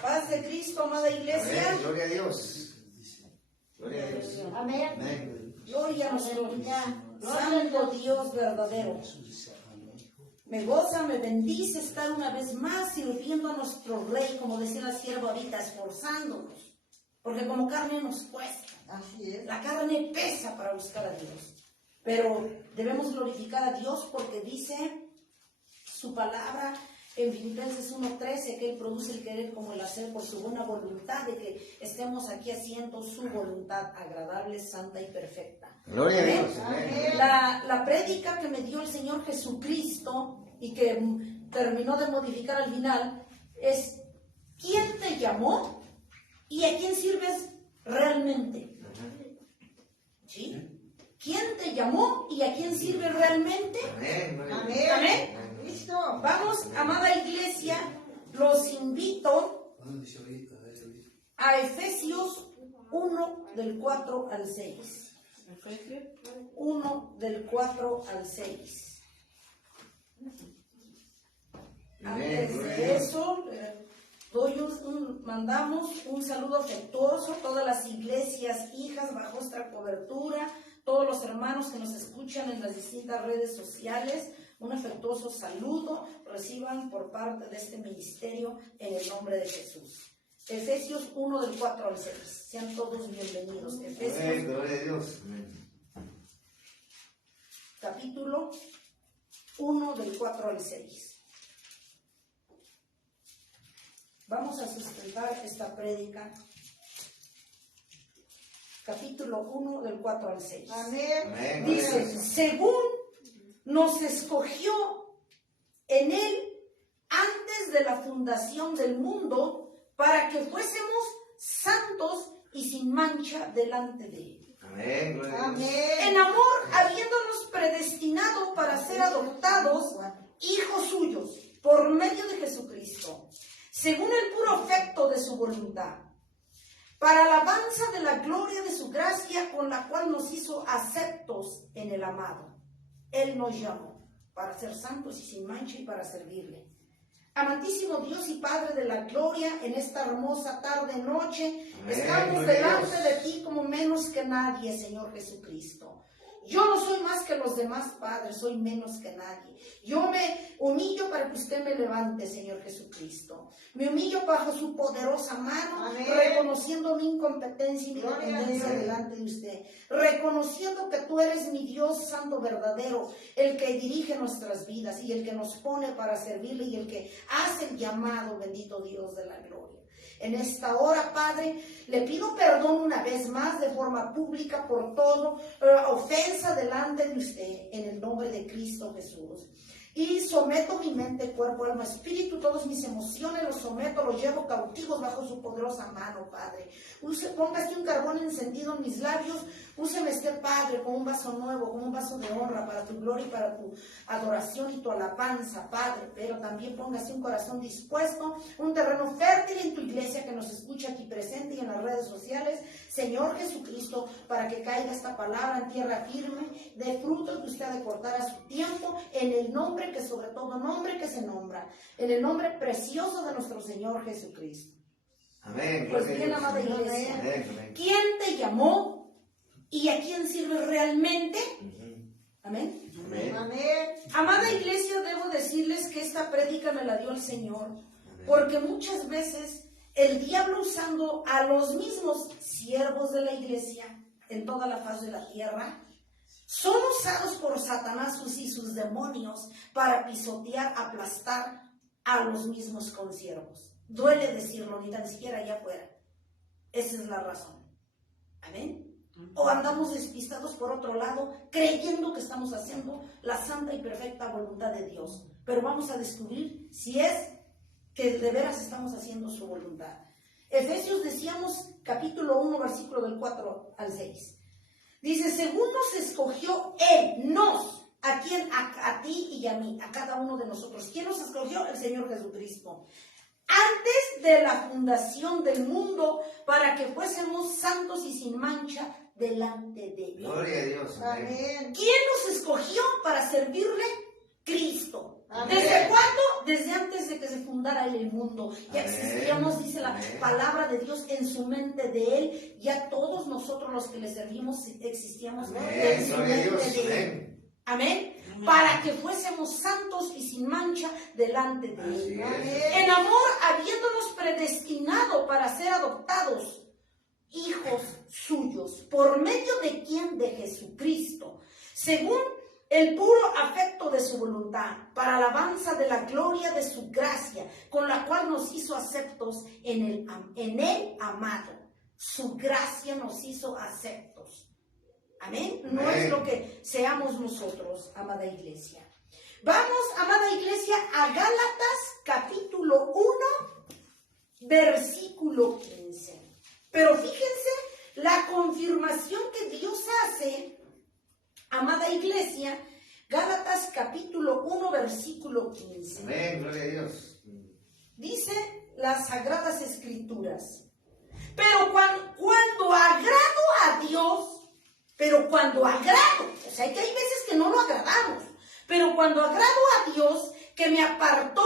Paz de Cristo, amada iglesia. Amén. Gloria a Dios. Gloria a Dios. Amén. Amén. Gloria a nuestro Santo Dios verdadero. Me goza, me bendice estar una vez más sirviendo a nuestro Rey, como decía la sierva ahorita, esforzándonos. Porque como carne nos cuesta. Así es. La carne pesa para buscar a Dios. Pero debemos glorificar a Dios porque dice su palabra en Filipenses 1:13 que Él produce el querer como el hacer por su buena voluntad, de que estemos aquí haciendo su voluntad agradable, santa y perfecta. Gloria a Amén. Dios. Amén. La prédica que me dio el Señor Jesucristo y que terminó de modificar al final es: ¿quién te llamó y a quién sirves realmente? ¿Sí? ¿Quién te llamó y a quién sirves realmente? Amén. Amén. Amén. Listo. Vamos, amada iglesia, los invito a Efesios 1 del 4 al 6. 1 del 4 al 6. Antes de eso, mandamos un saludo afectuoso a todas las iglesias hijas bajo esta cobertura, todos los hermanos que nos escuchan en las distintas redes sociales. Un afectuoso saludo reciban por parte de este ministerio en el nombre de Jesús. Efesios 1 del 4 al 6. Sean todos bienvenidos. Amén. Efesios Gloria a Dios. Amén. capítulo 1 del 4 al 6. Vamos a sustentar esta prédica. Capítulo 1 del 4 al 6. Amén. Amén. Dice: según nos escogió en Él antes de la fundación del mundo, para que fuésemos santos y sin mancha delante de Él. Amén. Gloria a Dios. Amén. En amor, habiéndonos predestinado para ser adoptados hijos suyos por medio de Jesucristo, según el puro afecto de su voluntad, para alabanza de la gloria de su gracia, con la cual nos hizo aceptos en el amado. Él nos llamó para ser santos y sin mancha y para servirle. Amantísimo Dios y Padre de la gloria, en esta hermosa tarde, noche, Amén. estamos Gloria a delante Dios. de ti como menos que nadie, Señor Jesucristo. Yo no soy más que los demás, Padre, soy menos que nadie. Yo me humillo para que usted me levante, Señor Jesucristo. Me humillo bajo su poderosa mano, Amén. reconociendo mi incompetencia y mi Gloria a dependencia Dios. delante de usted. Reconociendo que tú eres mi Dios santo verdadero, el que dirige nuestras vidas y el que nos pone para servirle y el que hace el llamado, bendito Dios de la gloria. En esta hora, Padre, le pido perdón una vez más de forma pública por todo ofensa delante de usted, en el nombre de Cristo Jesús. Y someto mi mente, cuerpo, alma, espíritu, todas mis emociones, los someto, los llevo cautivos bajo su poderosa mano, Padre. Póngase un carbón encendido en mis labios, úseme este, Padre, como un vaso nuevo, como un vaso de honra para tu gloria y para tu adoración y tu alabanza, Padre. Pero también póngase un corazón dispuesto, un terreno fértil en tu iglesia que nos escucha aquí presente y en las redes sociales, Señor Jesucristo, para que caiga esta palabra en tierra firme, de fruto que usted ha de cortar a su tiempo, en el nombre que sobre todo nombre que se nombra, en el nombre precioso de nuestro Señor Jesucristo. Amén. Pues Gloria a bien, Dios. amada Amén. iglesia, Amén. Amén. ¿quién te llamó y a quién sirves realmente? Amén. Amén. Amén. Amada iglesia, debo decirles que esta prédica me la dio el Señor, porque muchas veces el diablo, usando a los mismos siervos de la iglesia en toda la faz de la tierra, son usados por Satanás y sus demonios para pisotear, aplastar a los mismos consiervos. Duele decirlo, ni tan siquiera allá afuera. Esa es la razón. Amén. O andamos despistados por otro lado, creyendo que estamos haciendo la santa y perfecta voluntad de Dios. Pero vamos a descubrir si es que de veras estamos haciendo su voluntad. Efesios, decíamos, capítulo 1, versículo del 4 al 6. Dice: según nos escogió Él, ¿a quién? A ti y a mí, a cada uno de nosotros. ¿Quién nos escogió? El Señor Jesucristo. Antes de la fundación del mundo, para que fuésemos santos y sin mancha delante de Él. Gloria a Dios. Amén. Amén. ¿Quién nos escogió para servirle? Cristo. Amén. ¿Desde cuándo? desde antes de que se fundara el mundo. Ya Amén. existíamos, dice la Amén. palabra de Dios en su mente de Él. Ya todos nosotros los que le servimos existíamos Amén. en su Gloria a mente Dios. de Él. Amén. Amén. Amén. Para que fuésemos santos y sin mancha delante de Así Él. es. En amor, habiéndonos predestinado para ser adoptados hijos suyos, por medio de quien, de Jesucristo, según el puro afecto de su voluntad, para alabanza de la gloria de su gracia, con la cual nos hizo aceptos en el amado. Su gracia nos hizo aceptos. Amén. No Amén. es lo que seamos nosotros, amada iglesia. Vamos, amada iglesia, a Gálatas capítulo 1, versículo 15. Pero fíjense la confirmación que Dios hace, amada iglesia, Gálatas capítulo 1, versículo 15. Amén. Gloria a Dios. Dice las Sagradas Escrituras: pero cuando agrado a Dios, o sea que hay veces que no lo agradamos, pero cuando agrado a Dios, que me apartó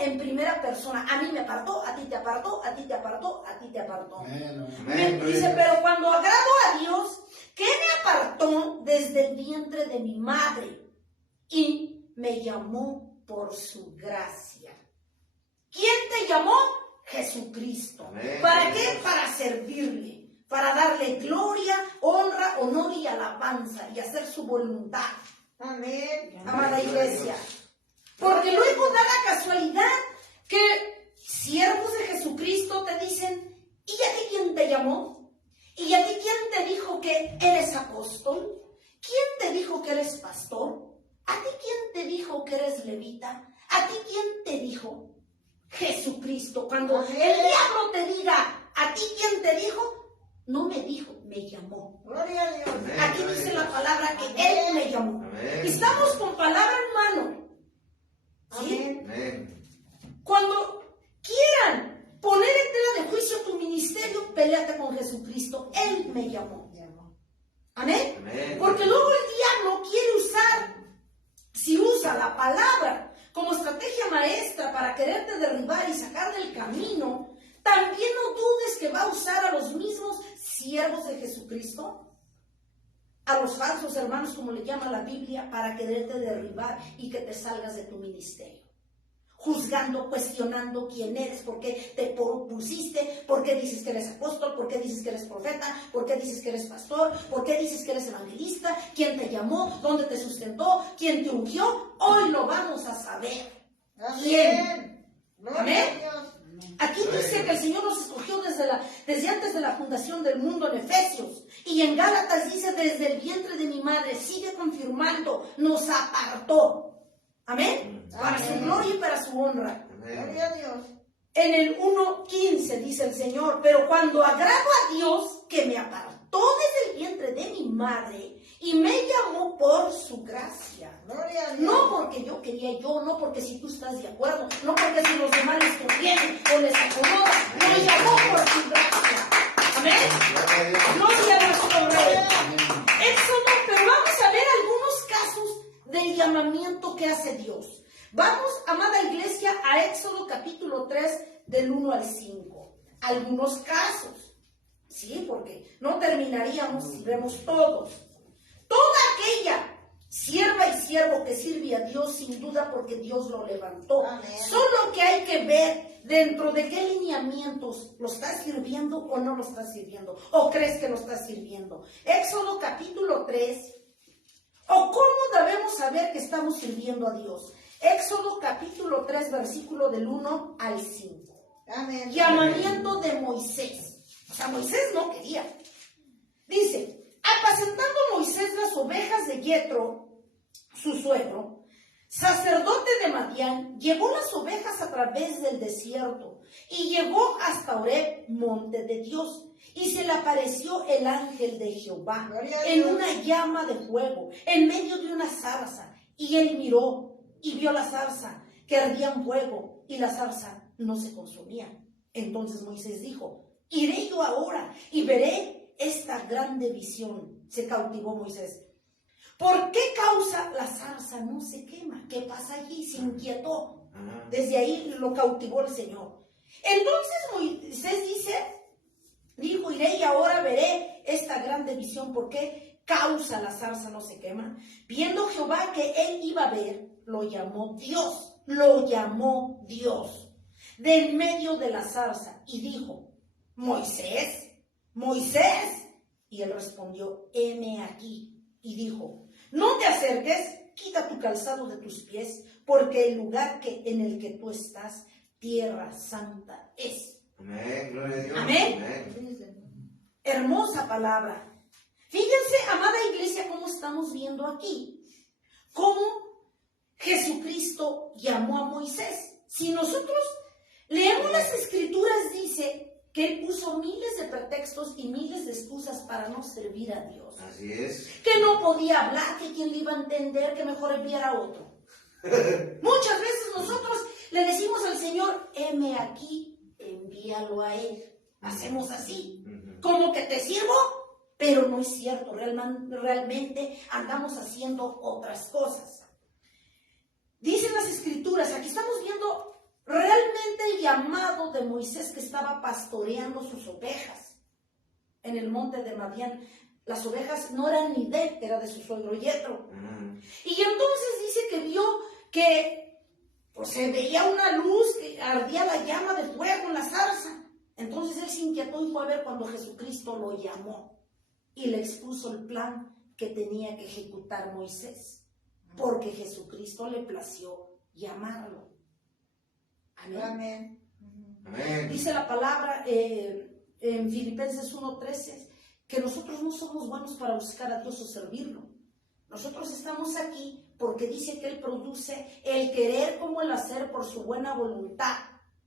en primera persona. A mí me apartó, a ti te apartó, a ti te apartó, a ti te apartó. Amén. Dice, pero cuando agrado a Dios, que me apartó desde el vientre de mi madre y me llamó por su gracia. ¿Quién te llamó? Jesucristo. Amén. ¿Para qué? Para servirle, para darle gloria, honra, honor y alabanza y hacer su voluntad. Amén. Amada iglesia. Porque luego da la casualidad que siervos de Jesucristo te dicen: ¿y a ti quién te llamó? ¿Y a ti quién te dijo que eres apóstol? ¿Quién te dijo que eres pastor? ¿A ti quién te dijo que eres levita? ¿A ti quién te dijo? Jesucristo. Cuando el diablo te diga: ¿a ti quién te dijo? No me dijo, me llamó. Gloria a Dios. Amén. Aquí dice la palabra que Él me llamó. Amén. Estamos con palabra en mano. ¿Sí? Amén. Amén. Cuando quieran poner en tela de juicio tu ministerio, peleate con Jesucristo. Él me llamó. Amén. Amén. Porque luego el diablo quiere usar, si usa la palabra como estrategia maestra para quererte derribar y sacar del camino, también no dudes que va a usar a los mismos siervos de Jesucristo, a los falsos hermanos, como le llama la Biblia, para quererte derribar y que te salgas de tu ministerio. Juzgando, cuestionando quién eres, por qué te pusiste, por qué dices que eres apóstol, por qué dices que eres profeta, por qué dices que eres pastor, por qué dices que eres evangelista, quién te llamó, dónde te sustentó, quién te ungió. Hoy lo vamos a saber. ¿Quién? Gloria Amén. a Dios. Aquí dice que el Señor nos escogió desde antes de la fundación del mundo en Efesios. Y en Gálatas dice: desde el vientre de mi madre. Sigue confirmando, nos apartó. Amén. Para su gloria y para su honra. Amén. Gloria a Dios. En el 1:15 dice el Señor: pero cuando agrado a Dios, que me apartó desde el vientre de mi madre y me llamó por su gracia. Gloria a Dios. No porque yo quería yo, no porque si tú estás de acuerdo, no porque si los demás les conviene o les acomoda, me llamó por su gracia. Amén. Gloria a Dios. Gloria a nuestro Rey. Éxodo, pero vamos a ver algunos casos del llamamiento que hace Dios. Vamos, amada iglesia, a Éxodo capítulo 3, del 1 al 5. Algunos casos, ¿sí? Porque no terminaríamos si vemos todos. Toda aquella sierva y siervo que sirve a Dios, sin duda, porque Dios lo levantó. Amén. Solo que hay que ver dentro de qué lineamientos lo estás sirviendo o no lo estás sirviendo, o crees que lo estás sirviendo. Éxodo capítulo 3. ¿O cómo debemos saber que estamos sirviendo a Dios? Éxodo capítulo 3, versículo del 1 al 5. Amén. Llamamiento de Moisés. O sea, Moisés no quería. Dice: apacentando Moisés las ovejas de Yetro, su suegro, sacerdote de Madián, llevó las ovejas a través del desierto y llegó hasta Horeb, monte de Dios. Y se le apareció el ángel de Jehová Gloria a en Dios. una llama de fuego, en medio de una zarza. Y él miró y vio la zarza, que ardía en fuego, y la zarza no se consumía. Entonces Moisés dijo: iré yo ahora y veré esta grande visión. Se cautivó Moisés. ¿por qué causa la zarza no se quema? ¿Qué pasa allí? Se inquietó. Desde ahí lo cautivó el Señor. Entonces Moisés dijo, iré y ahora veré esta grande visión. ¿Por qué causa la zarza no se quema? Viendo Jehová que él iba a ver, lo llamó Dios. Lo llamó Dios de en medio de la zarza y dijo, Moisés, Moisés. Y él respondió, heme aquí. Y dijo, no te acerques, quita tu calzado de tus pies, porque el lugar en el que tú estás, tierra santa es. Amén, gloria a Dios. Amén. Amén. Hermosa palabra. Fíjense, amada iglesia, cómo estamos viendo aquí. Cómo Jesucristo llamó a Moisés. Si nosotros leemos las escrituras, dice que él puso miles de pretextos y miles de excusas para no servir a Dios. Así es. Que no podía hablar, que quién le iba a entender, que mejor enviara a otro. Muchas veces nosotros le decimos al Señor, heme aquí, envíalo a él. Hacemos así, como que te sirvo, pero no es cierto, realmente andamos haciendo otras cosas. Dicen las escrituras, aquí estamos viendo realmente el llamado de Moisés, que estaba pastoreando sus ovejas en el monte de Madián. Las ovejas no eran ni de él, era de su suegro Yetro. Y entonces dice que vio que pues, se veía una luz, que ardía la llama de fuego en la zarza. Entonces él se inquietó y fue a ver cuando Jesucristo lo llamó y le expuso el plan que tenía que ejecutar Moisés, porque Jesucristo le plació llamarlo. Amén. Amén. Amén. Dice la palabra en Filipenses 1:13 que nosotros no somos buenos para buscar a Dios o servirlo. Nosotros estamos aquí porque dice que Él produce el querer como el hacer por su buena voluntad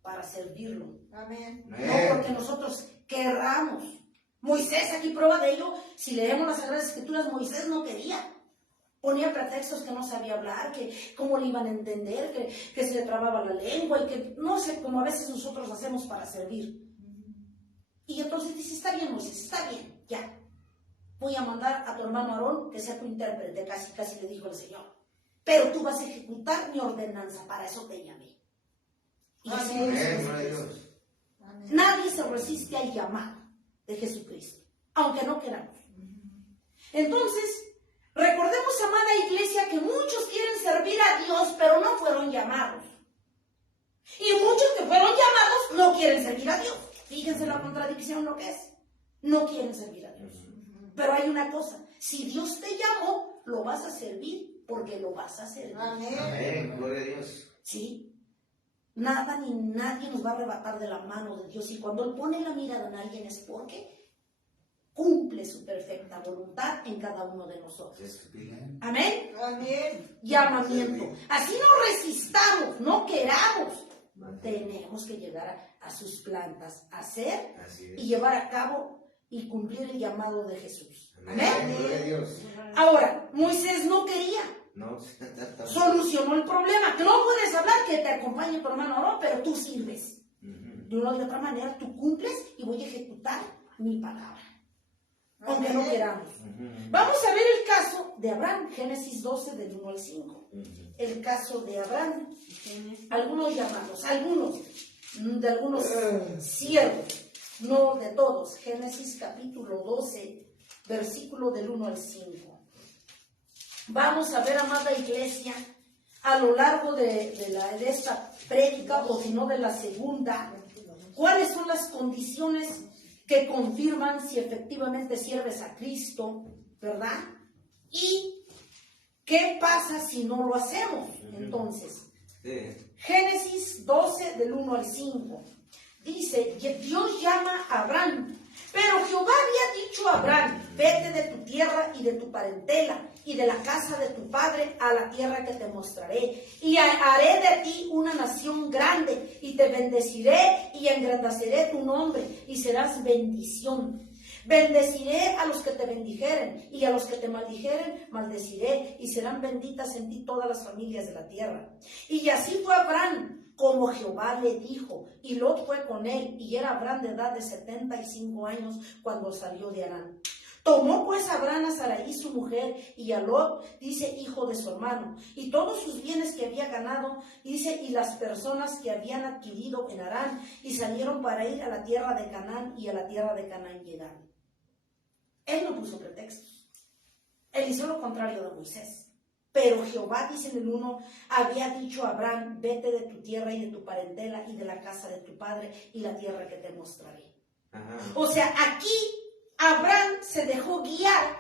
para servirlo. Amén. No porque nosotros querramos. Moisés, aquí prueba de ello, si leemos las Sagradas Escrituras, Moisés no quería. Ponía pretextos que no sabía hablar, que cómo le iban a entender, que se le trababa la lengua y que no sé, como a veces nosotros hacemos para servir. Y entonces dice, está bien Moisés, está bien, ya. Voy a mandar a tu hermano Aarón que sea tu intérprete, casi le dijo el Señor. Pero tú vas a ejecutar mi ordenanza, para eso te llamé. Y así lo hizo Amén, gloria a Jesucristo. Dios. Nadie se resiste al llamado de Jesucristo, aunque no queramos. Entonces, recordemos, amada iglesia, que muchos quieren servir a Dios, pero no fueron llamados. Y muchos que fueron llamados no quieren servir a Dios. Fíjense la contradicción lo que es. No quieren servir a Dios. Pero hay una cosa, si Dios te llamó, lo vas a servir porque lo vas a servir. Amén. Amén, gloria a Dios. ¿Sí? Nada ni nadie nos va a arrebatar de la mano de Dios. Y cuando Él pone la mirada en alguien es porque cumple su perfecta voluntad en cada uno de nosotros. Amén. Amén. Llamamiento. Así no resistamos, no queramos. Tenemos que llegar a sus plantas, hacer Así y es. llevar a cabo y cumplir el llamado de Jesús. Amén, Amén. gloria a Dios. Ahora, Moisés no quería. No, Solucionó el problema. Que no puedes hablar, que te acompañe tu hermano Aarón, pero tú sirves. De una u otra manera, tú cumples y voy a ejecutar mi palabra. Aunque no queramos. Vamos a ver el caso de Abraham, Génesis 12, del 1 al 5. El caso de Abraham. Algunos llamados, de algunos siervos, no de todos. Génesis capítulo 12, versículo del 1 al 5. Vamos a ver, amada iglesia, a lo largo de esta prédica, o si no de la segunda, cuáles son las condiciones que confirman si efectivamente sirves a Cristo, ¿verdad? Y qué pasa si no lo hacemos. Entonces, Génesis 12, del 1 al 5, dice que Dios llama a Abraham, pero Jehová había dicho a Abraham, vete de tu tierra y de tu parentela y de la casa de tu padre a la tierra que te mostraré, y haré de ti una nación grande, y te bendeciré y engrandeceré tu nombre, y serás bendición. Bendeciré a los que te bendijeren, y a los que te maldijeren maldeciré, y serán benditas en ti todas las familias de la tierra. Y así fue Abraham, como Jehová le dijo, y Lot fue con él, y era Abraham de edad de 75 años cuando salió de Harán. Tomó pues Abraham a Sarai su mujer y a Lot, dice, hijo de su hermano, y todos sus bienes que había ganado, dice, y las personas que habían adquirido en Harán, y salieron para ir a la tierra de Canaán, y a la tierra de Canaán llegaron. Él no puso pretextos. Él hizo lo contrario de Moisés. Pero Jehová, dice en el 1, había dicho a Abraham, vete de tu tierra y de tu parentela y de la casa de tu padre y la tierra que te mostraré. Ajá. O sea, aquí Abraham se dejó guiar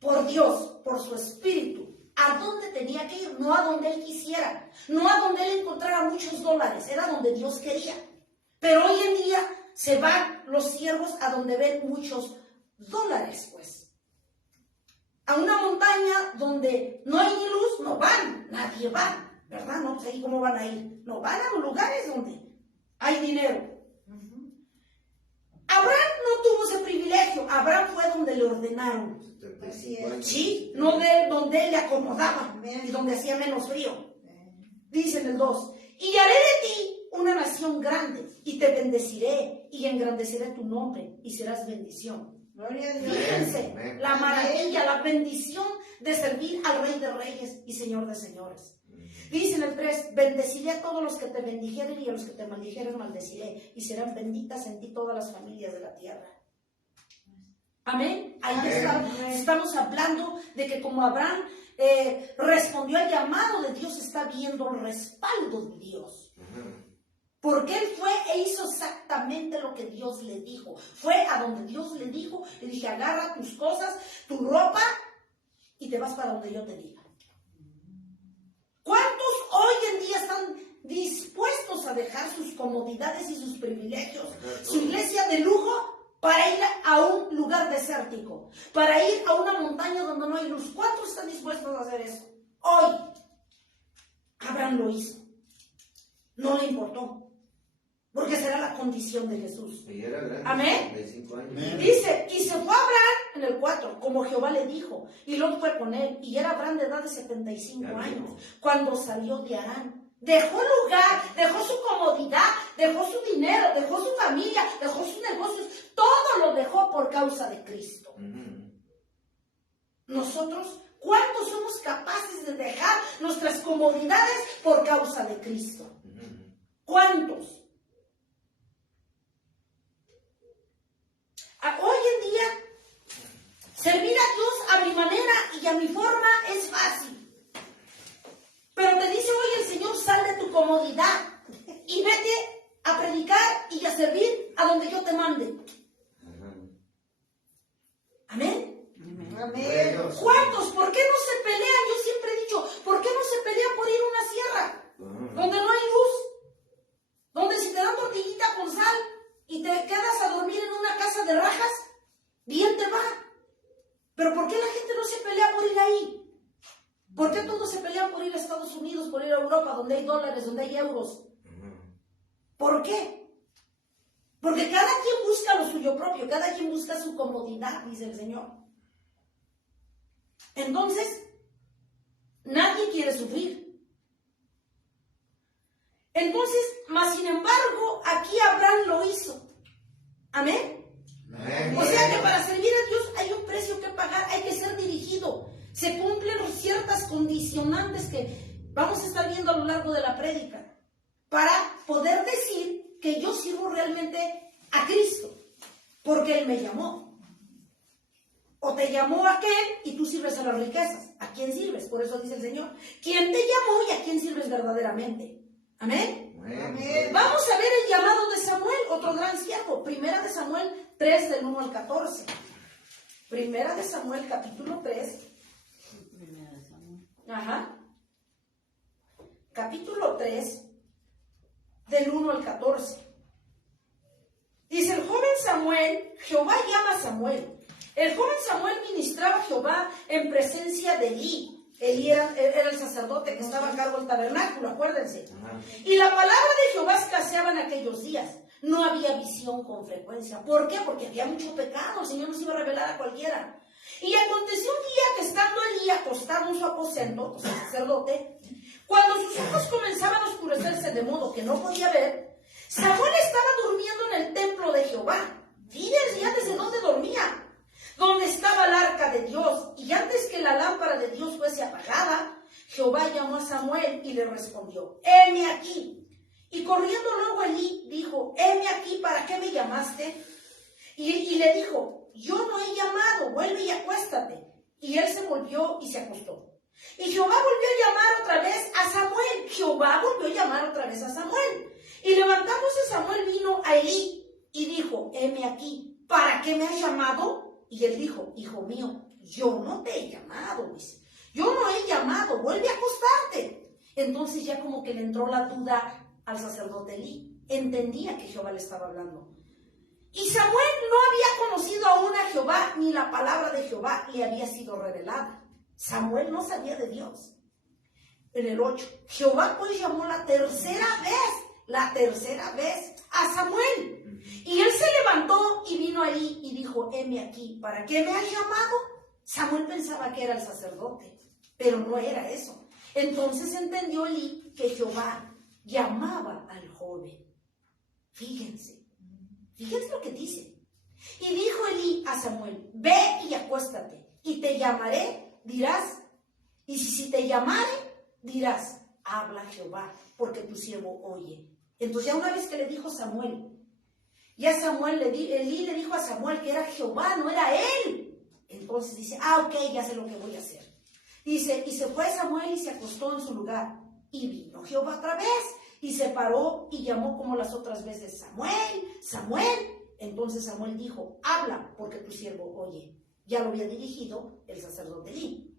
por Dios, por su espíritu, a dónde tenía que ir, no a donde él quisiera, no a donde él encontrara muchos dólares, era donde Dios quería. Pero hoy en día se van los siervos a donde ven muchos dólares, pues. A una montaña donde no hay ni luz, no van, nadie va, ¿verdad? No sé ahí cómo van a ir. No van a los lugares donde hay dinero. Abraham no tuvo ese privilegio. Abraham fue donde le ordenaron. Así es. Sí, no de donde él le acomodaba Amén. y donde hacía menos frío. Dice en el 2, y haré de ti una nación grande y te bendeciré y engrandeceré tu nombre y serás bendición. Gloria a Dios. Fíjense, Amén. la maravilla, la bendición de servir al Rey de Reyes y Señor de Señores. Dice en el 3, bendeciré a todos los que te bendijeren y a los que te maldijeren maldeciré, y serán benditas en ti todas las familias de la tierra. Amén. Ahí estamos hablando de que como Abraham respondió al llamado de Dios, está viendo el respaldo de Dios. Porque él fue e hizo exactamente lo que Dios le dijo. Fue a donde Dios le dijo, le dije, agarra tus cosas, tu ropa, y te vas para donde yo te diga. ¿Cuántos hoy en día están dispuestos a dejar sus comodidades y sus privilegios, su iglesia de lujo, para ir a un lugar desértico, para ir a una montaña donde no hay luz? ¿Cuántos están dispuestos a hacer eso? Hoy, Abraham lo hizo. No le importó, porque será la condición de Jesús. Y era grande. Amén. 35 años. Amén. Dice, y se fue Abraham en el 4, como Jehová le dijo, y Lot fue con él, y era Abraham de edad de 75 Ya años, vimos. cuando salió de Harán. Dejó el lugar, dejó su comodidad, dejó su dinero, dejó su familia, dejó sus negocios, todo lo dejó por causa de Cristo. Nosotros, ¿cuántos somos capaces de dejar nuestras comodidades por causa de Cristo? ¿Cuántos? Hoy en día, servir a Dios a mi manera y a mi forma es fácil. Pero te dice hoy el Señor, sal de tu comodidad y vete a predicar y a servir a donde yo te mande. Amén. Amén. ¿Cuántos? ¿Por qué no se pelean? Yo siempre he dicho, ¿por qué no se pelean por ir a una sierra donde no hay luz? Donde si te dan tortillita con sal y te quedas a dormir en una casa de rajas, bien te va. Pero ¿por qué la gente no se pelea por ir ahí? ¿Por qué todos se pelean por ir a Estados Unidos, por ir a Europa, donde hay dólares, donde hay euros? ¿Por qué? Porque cada quien busca lo suyo propio, cada quien busca su comodidad, dice el Señor. Entonces, nadie quiere sufrir. Entonces, mas sin embargo, aquí Abraham lo hizo. Amén. Amén. O sea que para servir a Dios hay un precio que pagar, hay que ser dirigido. Se cumplen ciertas condicionantes que vamos a estar viendo a lo largo de la prédica para poder decir que yo sirvo realmente a Cristo, porque Él me llamó. O te llamó aquel y tú sirves a las riquezas. ¿A quién sirves? Por eso dice el Señor, ¿quién te llamó y a quién sirves verdaderamente? Amén. Amén. Vamos a ver el llamado de Samuel, otro gran siervo. Primera de Samuel 3, del 1 al 14. Primera de Samuel, capítulo 3. Ajá. Capítulo 3, del 1 al 14. Dice, el joven Samuel, Jehová llama a Samuel. El joven Samuel ministraba a Jehová en presencia de Elí. Elí era el sacerdote que estaba a cargo del tabernáculo, acuérdense. Y la palabra de Jehová escaseaba en aquellos días. No había visión con frecuencia. ¿Por qué? Porque había mucho pecado. El Señor no se iba a revelar a cualquiera. Y aconteció un día que estando Elí acostado en su aposento, o sea, sacerdote, cuando sus ojos comenzaban a oscurecerse de modo que no podía ver, Samuel estaba durmiendo en el templo de Jehová. Fíjense ya desde dónde dormía. Donde lámpara de Dios. Y antes que la lámpara de Dios fuese apagada, Jehová llamó a Samuel y le respondió, heme aquí. Y corriendo luego Elí dijo, heme aquí, ¿para qué me llamaste? Y le dijo, yo no he llamado, vuelve y acuéstate. Y él se volvió y se acostó. Y Jehová volvió a llamar otra vez a Samuel. Jehová volvió a llamar otra vez a Samuel. Y levantándose Samuel vino a Elí y dijo, heme aquí, ¿para qué me has llamado? Y él dijo, hijo mío, yo no te he llamado, dice. Yo no he llamado, vuelve a acostarte. Entonces ya como que le entró la duda al sacerdote Elí. Entendía que Jehová le estaba hablando. Y Samuel no había conocido aún a Jehová, ni la palabra de Jehová le había sido revelada. Samuel no sabía de Dios. En el 8, Jehová pues llamó la tercera vez a Samuel. Y él se levantó y vino ahí y dijo, heme aquí, ¿para qué me has llamado? Samuel pensaba que era el sacerdote, pero no era eso. Entonces entendió Elí que Jehová llamaba al joven. Fíjense lo que dice. Y dijo Elí a Samuel, ve y acuéstate, y te llamaré, dirás, y si te llamare, dirás, habla Jehová, porque tu siervo oye. Entonces ya una vez que le dijo Samuel, ya Elí le dijo a Samuel que era Jehová, no era él. Entonces dice, ok, ya sé lo que voy a hacer. Dice, y se fue Samuel y se acostó en su lugar. Y vino Jehová otra vez, y se paró y llamó como las otras veces, Samuel, Samuel. Entonces Samuel dijo, habla, porque tu siervo oye. Ya lo había dirigido el sacerdote Elí.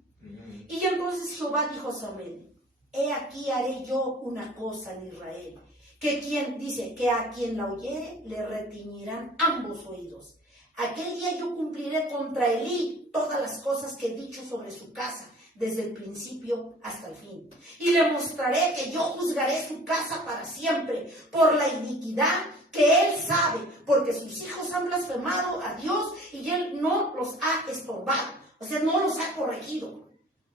Y entonces Jehová dijo a Samuel, he aquí haré yo una cosa en Israel, que a quien la oyere le retiñirán ambos oídos. Aquel día yo cumpliré contra Elí todas las cosas que he dicho sobre su casa, desde el principio hasta el fin. Y le mostraré que yo juzgaré su casa para siempre por la iniquidad que él sabe, porque sus hijos han blasfemado a Dios y él no los ha estorbado, o sea, no los ha corregido.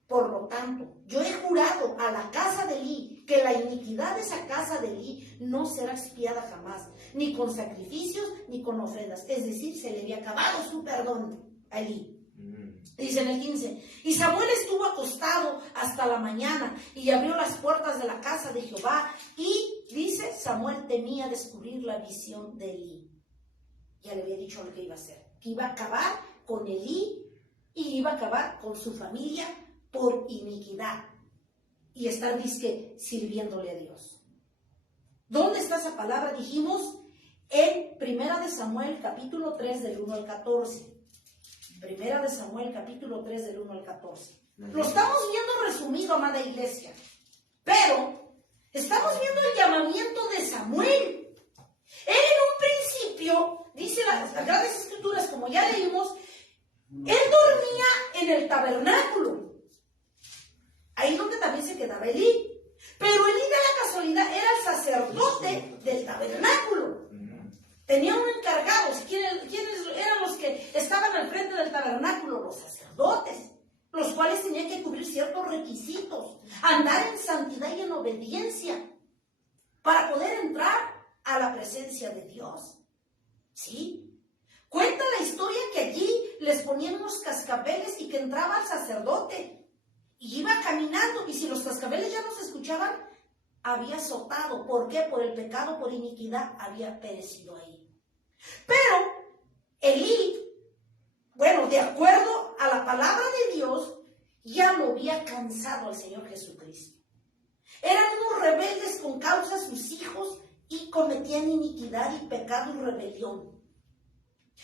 Por lo tanto, yo he jurado a la casa de Elí que la iniquidad de esa casa de Elí no será expiada jamás, ni con sacrificios ni con ofrendas. Es decir, se le había acabado su perdón a Elí. Dice en el 15, y Samuel estuvo acostado hasta la mañana y abrió las puertas de la casa de Jehová y, dice, Samuel temía descubrir la visión de Elí. Ya le había dicho lo que iba a hacer, que iba a acabar con Elí y iba a acabar con su familia por iniquidad y estar, dizque, sirviéndole a Dios. ¿Dónde está esa palabra? Dijimos en 1 Samuel capítulo 3 del 1 al 14. 1 Samuel capítulo 3 del 1 al 14. Lo estamos viendo resumido, amada iglesia, pero estamos viendo el llamamiento de Samuel. Él en un principio, dice las Sagradas Escrituras, como ya leímos, él dormía en el tabernáculo, ahí donde también se quedaba Elí. Pero Elí, de la casualidad, era el sacerdote del tabernáculo. Tenía un encargado. ¿Quiénes eran los que estaban al frente del tabernáculo? Los sacerdotes, los cuales tenían que cubrir ciertos requisitos, andar en santidad y en obediencia para poder entrar a la presencia de Dios. ¿Sí? Cuenta la historia que allí les ponían unos cascabeles y que entraba el sacerdote y iba caminando, y si los cascabeles ya no se escuchaban, había azotado. ¿Por qué? Por el pecado, por iniquidad, había perecido ahí. Pero Elí, bueno, de acuerdo a la palabra de Dios, ya lo había cansado al Señor Jesucristo. Eran unos rebeldes con causa sus hijos y cometían iniquidad y pecado y rebelión.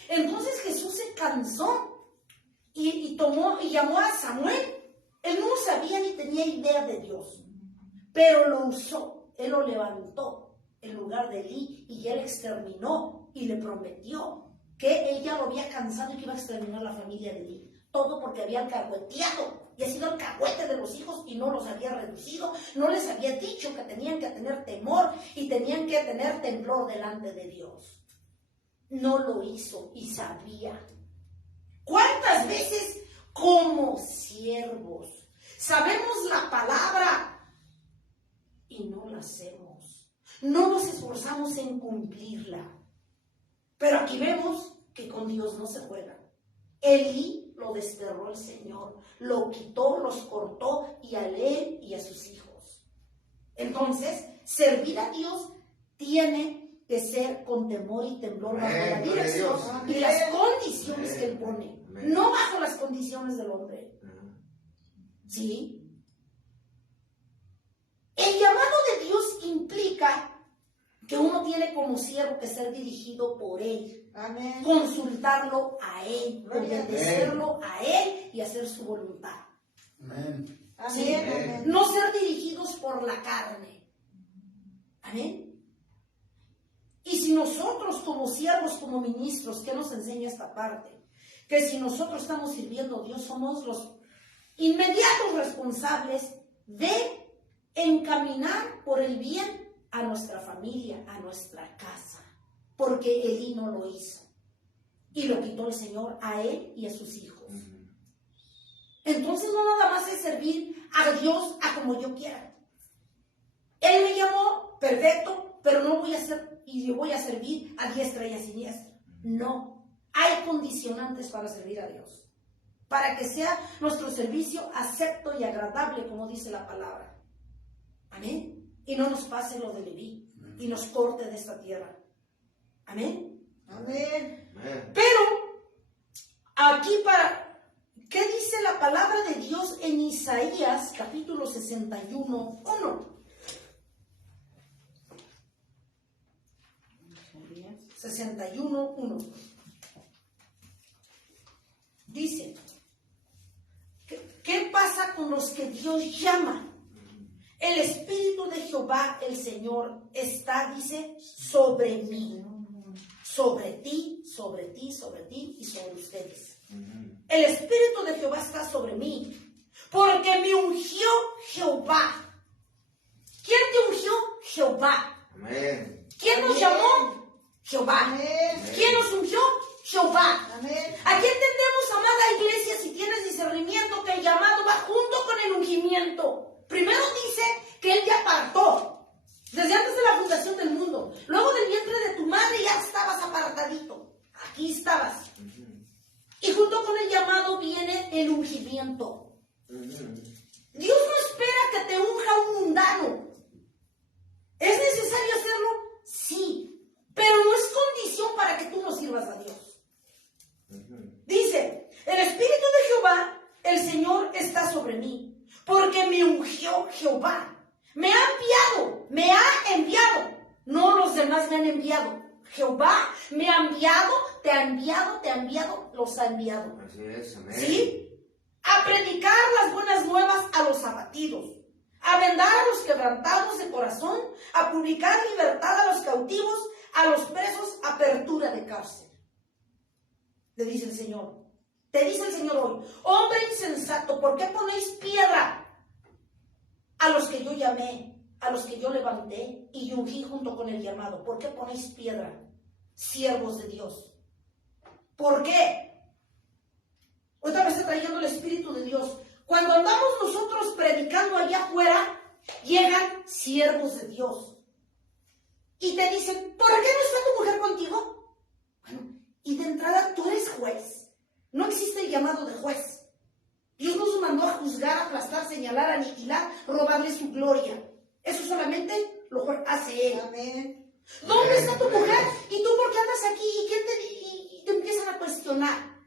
Entonces Jesús se cansó y llamó a Samuel. Él no sabía ni tenía idea de Dios, pero lo usó. Él lo levantó en lugar de Elí y él exterminó y le prometió que ella lo había cansado y que iba a exterminar a la familia de Elí. Todo porque había alcahueteado y ha sido el cahuete de los hijos y no los había reducido, no les había dicho que tenían que tener temor y tenían que tener temblor delante de Dios. No lo hizo y sabía. ¿Cuántas veces como siervos sabemos la palabra y no la hacemos? No nos esforzamos en cumplirla. Pero aquí vemos que con Dios no se juega. Elí lo desterró el Señor, lo quitó, los cortó, y a él y a sus hijos. Entonces, servir a Dios tiene que ser con temor y temblor bajo la dirección y las condiciones que Él pone, no bajo las condiciones del hombre. ¿Sí? El llamado de Dios implica que uno tiene como siervo que ser dirigido por Él, Amén. consultarlo a Él, obedecerlo a Él y hacer su voluntad. Amén. ¿Sí? Amén. Amén. No ser dirigidos por la carne. Amén. Y si nosotros como siervos, como ministros, ¿qué nos enseña esta parte? Que si nosotros estamos sirviendo a Dios, somos los inmediatos responsables de encaminar por el bien a nuestra familia, a nuestra casa, porque Elí no lo hizo y lo quitó el Señor a él y a sus hijos. Entonces no nada más es servir a Dios a como yo quiera. Él me llamó, perfecto, pero no voy a hacer y yo voy a servir a diestra y a siniestra. No, hay condicionantes para servir a Dios, para que sea nuestro servicio acepto y agradable, como dice la palabra. Amén. Y no nos pase lo de Leví y nos corte de esta tierra. Amén. Amén. Pero aquí ¿qué dice la palabra de Dios en Isaías capítulo 61, 1? 61, 1. Dice, ¿qué pasa con los que Dios llama? El Espíritu de Jehová, el Señor, está, dice, sobre mí, sobre ti, sobre ti, sobre ti y sobre ustedes. El Espíritu de Jehová está sobre mí, porque me ungió Jehová. ¿Quién te ungió? Jehová. Amén. ¿Quién nos llamó? Jehová. Amén. ¿Quién nos ungió? Jehová. Amén. Aquí entendemos, amada iglesia, si tienes discernimiento, que el llamado va junto con el ungimiento. Primero dice que Él te apartó desde antes de la fundación del mundo. Luego del vientre de tu madre ya estabas apartadito. Aquí estabas. Y junto con el llamado viene el ungimiento. Dios no espera que te unja un mundano. ¿Es necesario hacerlo? Sí. Pero no es condición para que tú no sirvas a Dios. Dice, el Espíritu de Jehová, el Señor, está sobre mí. Porque me ungió Jehová. Me ha enviado. No los demás me han enviado. Jehová me ha enviado, te ha enviado, los ha enviado. Así es, amén. ¿Sí? A predicar las buenas nuevas a los abatidos, a vendar a los quebrantados de corazón, a publicar libertad a los cautivos, a los presos, apertura de cárcel. Le dice el Señor. Te dice el Señor hoy, hombre insensato, ¿por qué ponéis piedra a los que yo llamé, a los que yo levanté y ungí junto con el llamado? ¿Por qué ponéis piedra, siervos de Dios? ¿Por qué? Ahorita me está trayendo el Espíritu de Dios. Cuando andamos nosotros predicando allá afuera, llegan siervos de Dios y te dicen, ¿por qué no está tu mujer contigo? Bueno, y de entrada tú eres juez. No existe el llamado de juez. Dios nos mandó a juzgar, aplastar, señalar, aniquilar, robarle su gloria. Eso solamente lo hace Él. Amén. ¿Dónde está tu mujer? ¿Y tú por qué andas aquí? ¿Y quién te empiezan a cuestionar?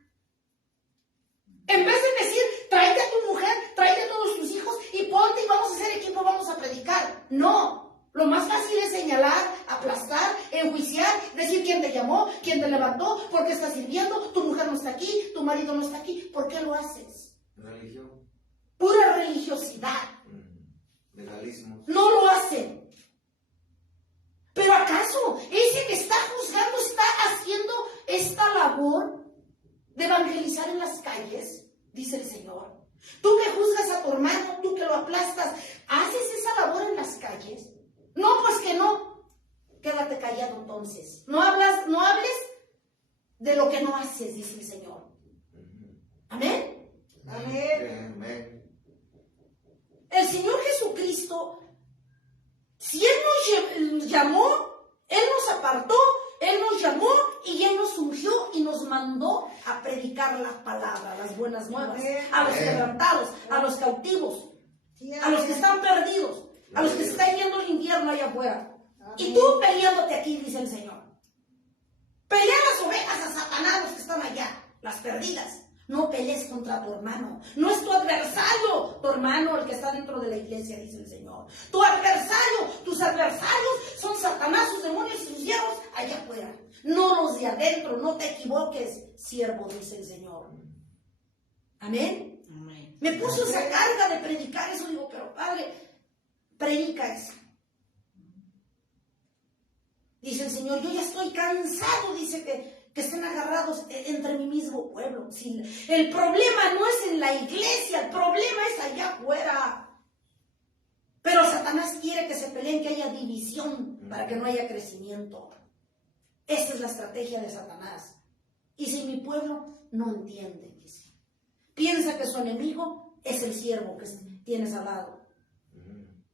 En vez de decir, tráete a tu mujer, tráete a todos tus hijos y ponte y vamos a hacer equipo, vamos a predicar. No. Lo más fácil es señalar, aplastar, enjuiciar, decir quién te llamó, quién te levantó, por qué estás sirviendo, tu mujer no está aquí, tu marido no está aquí. ¿Por qué lo haces? Religión. Pura religiosidad. Legalismo. No lo hacen. Pero ¿acaso ese que está juzgando está haciendo esta labor de evangelizar en las calles? Dice el Señor. Tú que juzgas a tu hermano, tú que lo aplastas, ¿haces esa labor en las calles? No, pues que no. Quédate callado entonces. No hables de lo que no haces, dice el Señor. Amén. Amén. Amén. El Señor Jesucristo, si Él nos llamó, Él nos apartó, Él nos llamó y Él nos nos ungió y nos mandó a predicar la palabra, las buenas nuevas, a los Amén. quebrantados, a los cautivos, Sí, a los que amén. están perdidos, a los que se están yendo al infierno allá afuera. Y Amén. tú peleándote aquí, dice el Señor. Pelea las ovejas a Satanás, los que están allá, las perdidas. No pelees contra tu hermano. No es tu adversario, tu hermano, el que está dentro de la iglesia, dice el Señor. Tu adversario, tus adversarios son Satanás, sus demonios y sus siervos allá afuera. No los de adentro, no te equivoques, siervo, dice el Señor. Amén. Amén. Me puso esa carga de predicar eso. Digo, pero Padre, predica eso. Dice el Señor, yo ya estoy cansado, dice que estén agarrados entre mi mismo pueblo. Si el problema no es en la iglesia, el problema es allá afuera. Pero Satanás quiere que se peleen, que haya división, para que no haya crecimiento. Esa es la estrategia de Satanás. Y si mi pueblo no entiende, dice, piensa que su enemigo es el siervo que tienes al lado.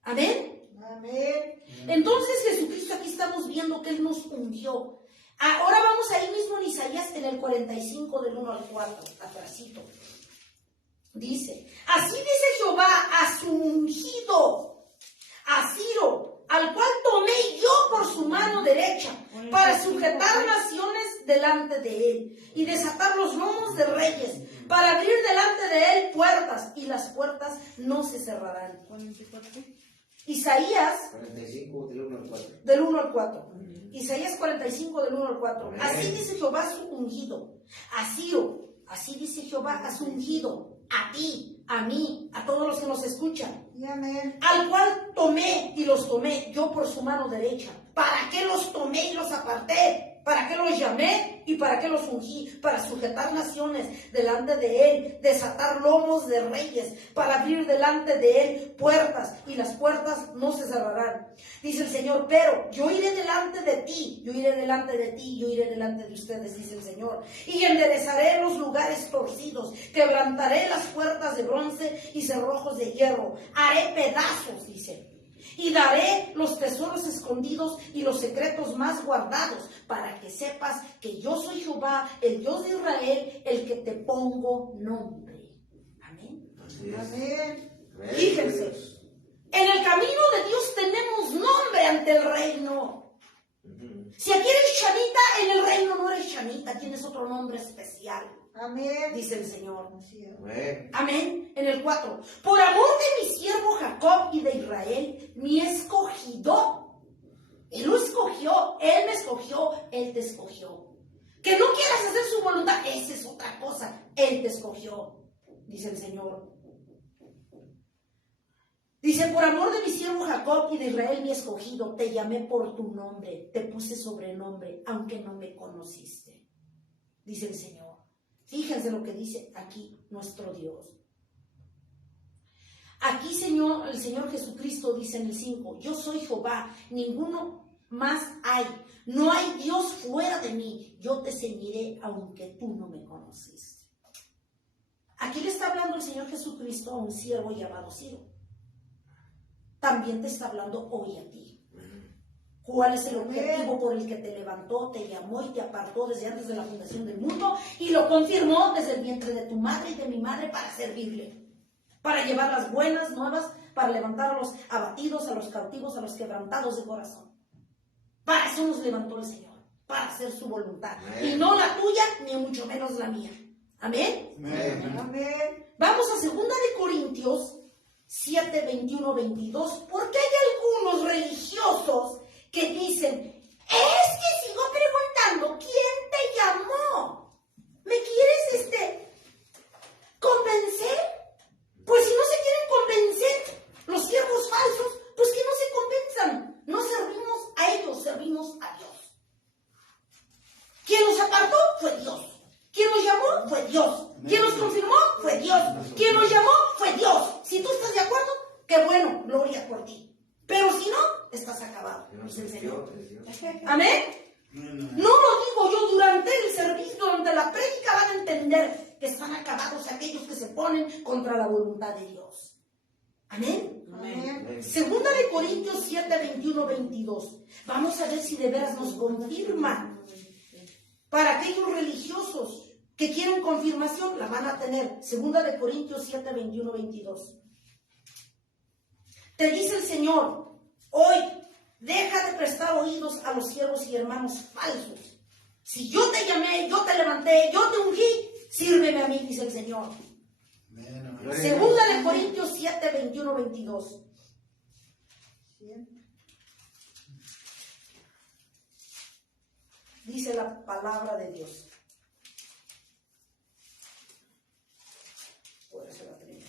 Amén. Amén. Entonces Jesucristo, aquí estamos viendo que Él nos ungió. Ahora vamos ahí mismo en Isaías, en el 45 del 1 al 4, atrásito. Dice, así dice Jehová a su ungido, a Ciro, al cual tomé yo por su mano derecha, para sujetar naciones delante de él, y desatar los lomos de reyes, para abrir delante de él puertas, y las puertas no se cerrarán. 44. Isaías 45 del 1 al 4. del 1 al 4. Isaías 45 del 1 al 4. Amén. Así dice Jehová a su ungido, a Ciro. Así dice Jehová a su ungido, a ti, a mí, a todos los que nos escuchan. Y amén. Al cual tomé y los tomé yo por su mano derecha. ¿Para qué los tomé y los aparté? ¿Para qué los llamé y para qué los ungí? Para sujetar naciones delante de él, desatar lomos de reyes, para abrir delante de él puertas, y las puertas no se cerrarán. Dice el Señor, pero yo iré delante de ti, yo iré delante de ti, yo iré delante de ustedes, dice el Señor, y enderezaré los lugares torcidos, quebrantaré las puertas de bronce y cerrojos de hierro, haré pedazos, dice, y daré los tesoros escondidos y los secretos más guardados, para que sepas que yo soy Jehová, el Dios de Israel, el que te pongo nombre. Amén. Así es. Amén. Amén. Fíjense, en el camino de Dios tenemos nombre ante el reino. Si aquí eres chanita, en el reino no eres chanita, tienes otro nombre especial, Amén. dice el Señor. Así es. Amén. Amén. En el 4. Por amor de mi siervo Jacob y de Israel, mi escogido. Él lo escogió, Él me escogió, Él te escogió. Que no quieras hacer su voluntad, esa es otra cosa. Él te escogió, dice el Señor. Dice, por amor de mi siervo Jacob y de Israel, mi escogido, te llamé por tu nombre, te puse sobrenombre, aunque no me conociste, dice el Señor. Fíjense lo que dice aquí nuestro Dios. Aquí, el Señor Jesucristo dice en el 5, yo soy Jehová, ninguno más hay. No hay Dios fuera de mí. Yo te ceñiré aunque tú no me conociste. Aquí le está hablando el Señor Jesucristo a un siervo llamado Ciro. También te está hablando hoy a ti. ¿Cuál es el objetivo por el que te levantó, te llamó y te apartó desde antes de la fundación del mundo y lo confirmó desde el vientre de tu madre y de mi madre para servirle? Para llevar las buenas nuevas, para levantar a los abatidos, a los cautivos, a los quebrantados de corazón. Para eso nos levantó el Señor, para hacer su voluntad. Amén. Y no la tuya, ni mucho menos la mía. Amén. Amén. Amén. Vamos a 2 de Corintios 7, 21, 22, porque hay algunos religiosos que dicen, es que sigo preguntando, ¿quién te llamó? ¿Me quieres convencer? Pues si no se quieren convencer, los siervos falsos, pues que no se convenzan. No servimos a ellos, servimos a Dios. Quien nos apartó fue Dios. Quien nos llamó fue Dios. Quien nos confirmó fue Dios. Quien nos llamó fue Dios. Si tú estás de acuerdo, qué bueno, gloria por ti. Pero si no, estás acabado, dice el Señor. Amén. No lo digo yo, durante el servicio, durante la prédica van a entender que están acabados aquellos que se ponen contra la voluntad de Dios. Amén. Amén. 2 de Corintios 7, 21, 22. Vamos a ver si de veras nos confirma Para aquellos religiosos que quieren confirmación, la van a tener. 2 Corintios 7, 21, 22. Te dice el Señor, hoy, deja de prestar oídos a los siervos y hermanos falsos. Si yo te llamé, yo te levanté, yo te ungí, sírveme a mí, dice el Señor. Segunda de Corintios 7, 21, 22. Dice la palabra de Dios. Por eso la primera.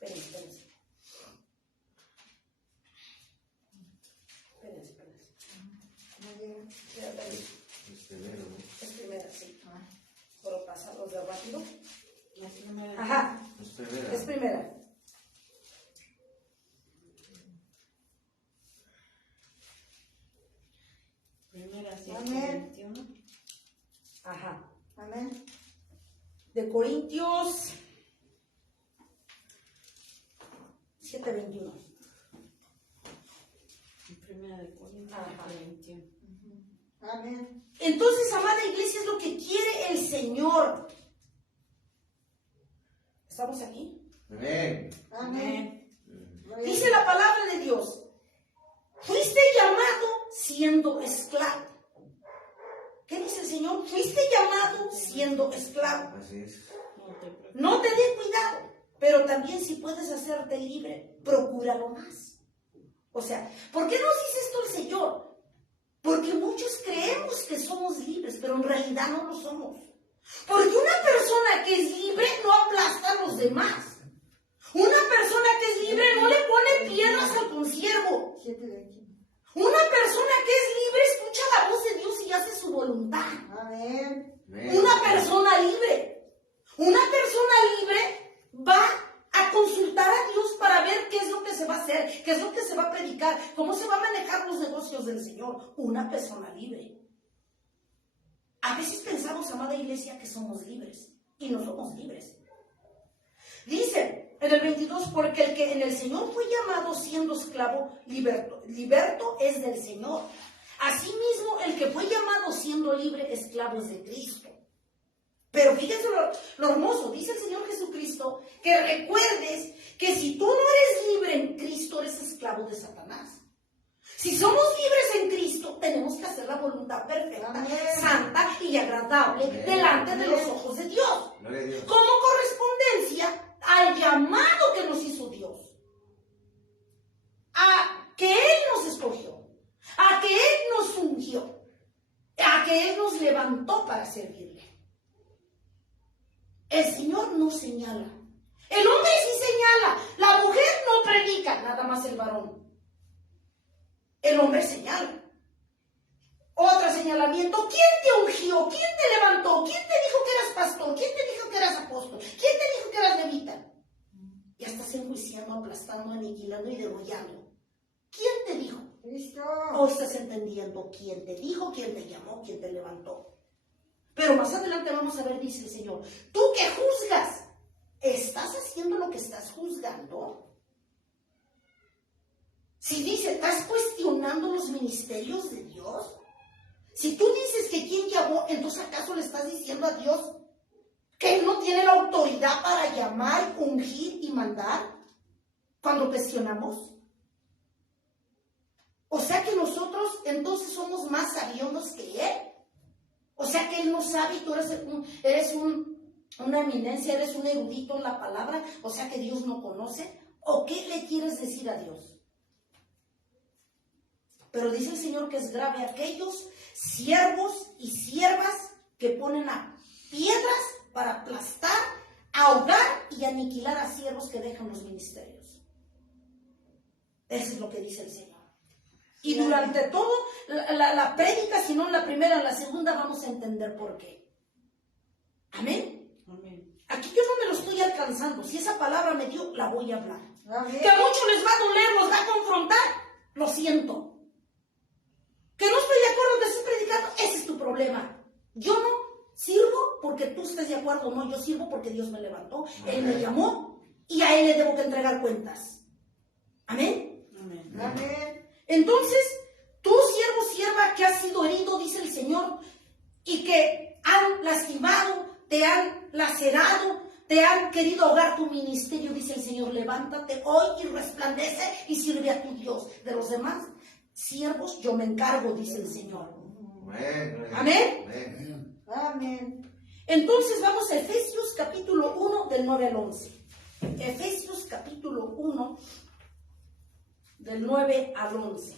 Espérense. Es primera, sí. Por pasarlos de rápido. Ajá. Es primera. Primera, 7, Amén. 21. Ajá. Amén. De Corintios 7, 21. Primera de Corintios, Ajá. 21. Amén. Entonces, amada iglesia, es lo que quiere el Señor. ¿Estamos aquí? Amén. Amén. Dice la palabra de Dios. Fuiste llamado siendo esclavo. ¿Qué dice el Señor? Fuiste llamado siendo esclavo. Así es. No te preocupes. No te dé cuidado, pero también si puedes hacerte libre, procúralo más. O sea, ¿por qué nos dice esto el Señor? Porque muchos creemos que somos libres, pero en realidad no lo somos. Porque una persona que es libre no aplasta a los demás. Una persona que es libre no le pone piedras al consiervo. 7:21. Una persona que es libre escucha la voz de Dios y hace su voluntad. Amén. Amén. Una persona libre va a consultar a Dios para ver qué es lo que se va a hacer, qué es lo que se va a predicar, cómo se va a manejar los negocios del Señor. Una persona libre. A veces pensamos, amada iglesia, que somos libres y no somos libres. Dice en el 22, porque el que en el Señor fue llamado siendo esclavo, liberto es del Señor. Asimismo, el que fue llamado siendo libre, esclavo es de Cristo. Pero fíjense lo hermoso, dice el Señor Jesucristo, que recuerdes que si tú no eres libre en Cristo, eres esclavo de Satanás. Si somos libres en Cristo, tenemos que hacer la voluntad perfecta, Amén. santa y agradable Amén. delante de los ojos de Dios. Gloria a Dios. Como correspondencia al llamado que nos hizo Dios. A que Él nos escogió, a que Él nos ungió, a que Él nos levantó para servirle. El Señor no señala. El hombre sí señala. La mujer no predica, nada más el varón. El hombre señala. Otro señalamiento. ¿Quién te ungió? ¿Quién te levantó? ¿Quién te dijo que eras pastor? ¿Quién te dijo que eras apóstol? ¿Quién te dijo que eras levita? Ya estás enjuiciando, aplastando, aniquilando y degollando. ¿Quién te dijo? Cristo. Hoy estás entendiendo quién te dijo, quién te llamó, quién te levantó. Pero más adelante vamos a ver, dice el Señor, tú que juzgas, ¿estás haciendo lo que estás juzgando? Si dice, ¿estás cuestionando los ministerios de Dios? Si tú dices que quién llamó, entonces ¿acaso le estás diciendo a Dios que Él no tiene la autoridad para llamar, ungir y mandar cuando cuestionamos? O sea que nosotros entonces somos más sabiondos que Él. O sea que Él no sabe y tú eres una eminencia, eres un erudito en la palabra. O sea que Dios no conoce. ¿O qué le quieres decir a Dios? Pero dice el Señor que es grave aquellos siervos y siervas que ponen a piedras para aplastar, ahogar y aniquilar a siervos que dejan los ministerios. Eso es lo que dice el Señor. Y durante todo la prédica, si no en la primera, en la segunda, vamos a entender por qué. Amén. Amén. Aquí yo no me lo estoy alcanzando. Si esa palabra me dio, la voy a hablar. Amén. Que a muchos les va a doler, los va a confrontar. Lo siento. Que no estoy de acuerdo que estés predicando, ese es tu problema. Yo no sirvo porque tú estés de acuerdo, no, yo sirvo porque Dios me levantó, Él me llamó y a Él le debo que entregar cuentas. Amén. Amén. Amén. Entonces, tú, siervo, sierva, que has sido herido, dice el Señor, lastimado, te han lacerado, te han querido ahogar tu ministerio, dice el Señor, levántate hoy y resplandece y sirve a tu Dios. De los demás siervos yo me encargo, dice el Señor. Amén. Amén. Amén. Entonces vamos a Efesios capítulo 1 del 9 al 11. Efesios capítulo 1 del 9 al 11.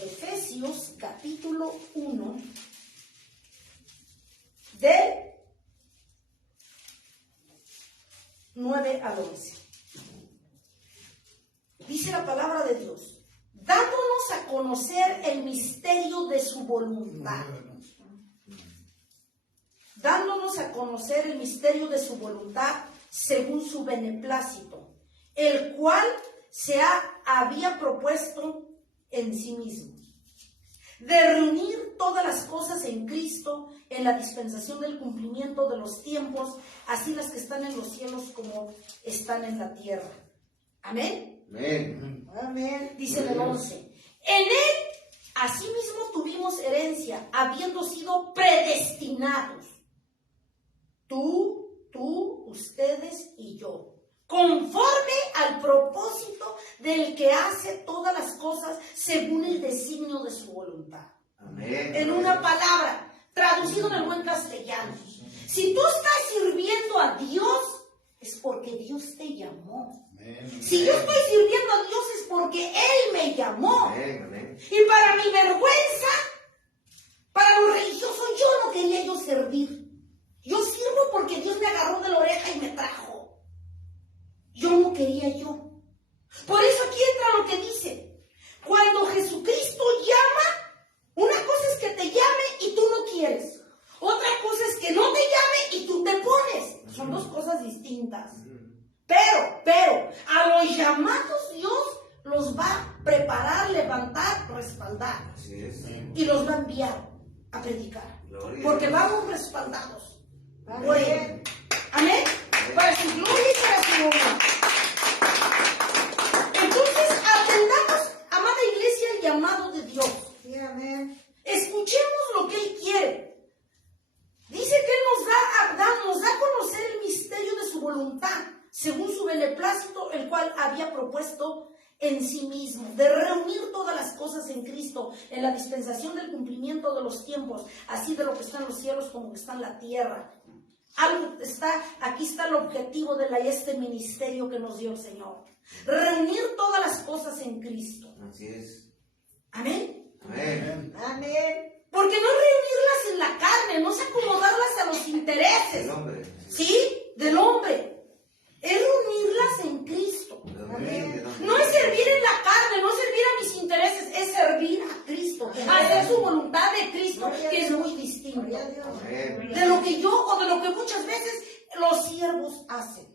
Efesios capítulo 1 del 9 al 11. Dice la palabra de Dios, dándonos a conocer el misterio de su voluntad. Dándonos a conocer el misterio de su voluntad según su beneplácito, el cual había propuesto en sí mismo, de reunir todas las cosas en Cristo en la dispensación del cumplimiento de los tiempos, así las que están en los cielos como están en la tierra. Amén. Amén. Amén. Dice en el 11, en él asimismo tuvimos herencia, habiendo sido predestinados, tú, ustedes y yo, conforme al propósito del que hace todas las cosas según el designio de su voluntad. Amén. En una palabra, traducido en el buen castellano, si tú estás sirviendo a Dios, es porque Dios te llamó. Si yo estoy sirviendo a Dios es porque Él me llamó. Amén. Amén. Y para mi vergüenza, para los religiosos, yo no quería yo servir. Yo sirvo porque Dios me agarró de la oreja y me trajo. Yo no quería yo. Por eso aquí entra lo que dice. Cuando Jesucristo llama, una cosa es que te llame y tú no quieres. Otra cosa es que no te llame y tú te pones. Son dos cosas distintas. Pero, a los llamados Dios los va a preparar, levantar, respaldar. Así es. Y los va a enviar a predicar. Gloria Porque a Dios. vamos respaldados. Amén. Por Él. Amén. Para su gloria y para su honra. Entonces, atendamos, amada iglesia, el llamado de Dios. Sí, amén. Escuchemos lo que Él quiere. Dice que Él nos da a conocer el misterio de su voluntad, según su beneplácito, el cual había propuesto en sí mismo, de reunir todas las cosas en Cristo, en la dispensación del cumplimiento de los tiempos, así de lo que está en los cielos como que está en la tierra. Aquí está el objetivo de este ministerio que nos dio el Señor. Reunir todas las cosas en Cristo. Así es. Amén. Amén. Amén. Porque no reunirlas en la carne, no es acomodarlas a los intereses, El hombre. ¿sí? Del hombre. Es reunirlas en Cristo. Amén. No es servir en la carne, no es servir a mis intereses, es servir a Cristo, hacer su voluntad de Cristo, que es muy distinto Gloria a Dios. Amén. de lo que yo o de lo que muchas veces los siervos hacen.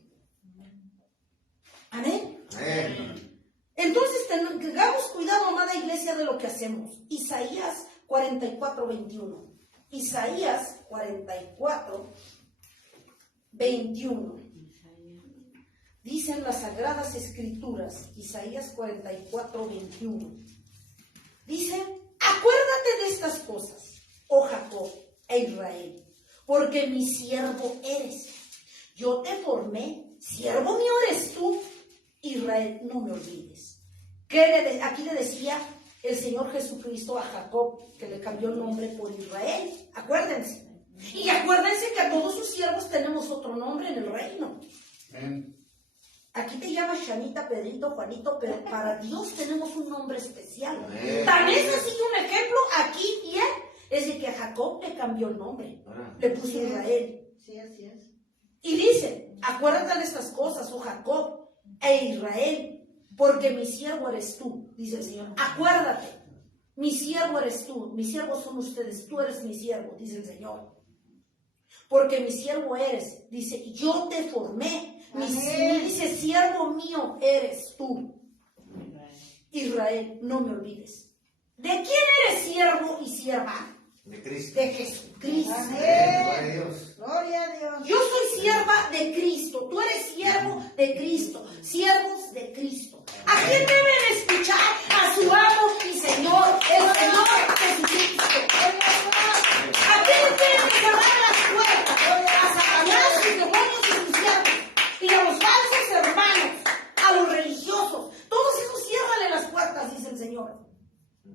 Amén. Amén. Entonces tengamos cuidado, amada iglesia, de lo que hacemos. Isaías 44:21. Isaías 44:21. Dicen las Sagradas Escrituras, Isaías 44:21. Dice, acuérdate de estas cosas, oh Jacob e Israel, porque mi siervo eres. Yo te formé, siervo mío eres tú, Israel, no me olvides. Aquí le decía el Señor Jesucristo a Jacob, que le cambió el nombre por Israel. Acuérdense. Y acuérdense que a todos sus siervos tenemos otro nombre en el reino. Aquí te llamas Chanita, Pedrito, Juanito, pero para Dios tenemos un nombre especial. Amén. También es así un ejemplo aquí bien, es de que a Jacob le cambió el nombre, le puso Sí. Israel. Sí, así es. Y dice, acuérdate de estas cosas, oh Jacob e Israel, porque mi siervo eres tú, dice el Señor. Acuérdate, mi siervo eres tú, mis siervos son ustedes, tú eres mi siervo, dice el Señor. Porque mi siervo eres, dice, yo te formé. Dice, siervo mío eres tú, Israel, no me olvides. ¿De quién eres siervo y sierva? De Cristo. De Jesucristo. Amén. Gloria a Amén. Dios. Gloria a Dios. Yo soy sierva de Cristo, tú eres siervo de Cristo, siervos de Cristo. ¿A quién deben escuchar? A su amo y Señor, el Señor Jesucristo.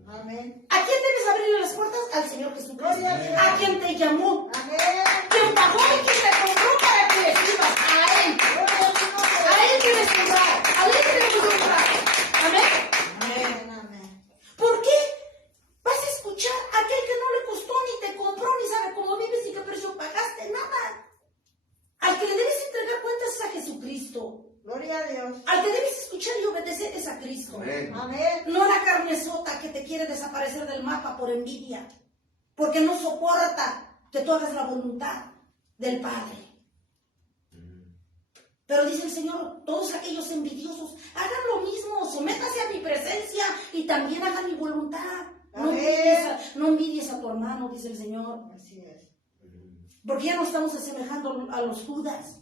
Amén. ¿A quién debes abrirle las puertas? Al Señor Jesucristo. Gloria a Dios. A quien te llamó, Amén. quien pagó y quien te compró para que le sirvas. A Él. Gloria a Dios. A Él debes honrar. A Él debes honrar. Amén. Amén. Amén. ¿Por qué vas a escuchar a aquel que no le costó, ni te compró, ni sabe cómo vives, ni qué precio pagaste? Nada. Al que le debes entregar cuentas es a Jesucristo. Gloria a Dios. Al que debes escuchar y obedecer es a Cristo. Amén. Amén. No la carnesota que te quiere desaparecer del mapa por envidia, porque no soporta que tú hagas la voluntad del Padre. Pero dice el Señor, todos aquellos envidiosos, hagan lo mismo, sométase a mi presencia y también hagan mi voluntad. No envidies a tu hermano, dice el Señor, Así es. porque ya no estamos asemejando a los Judas.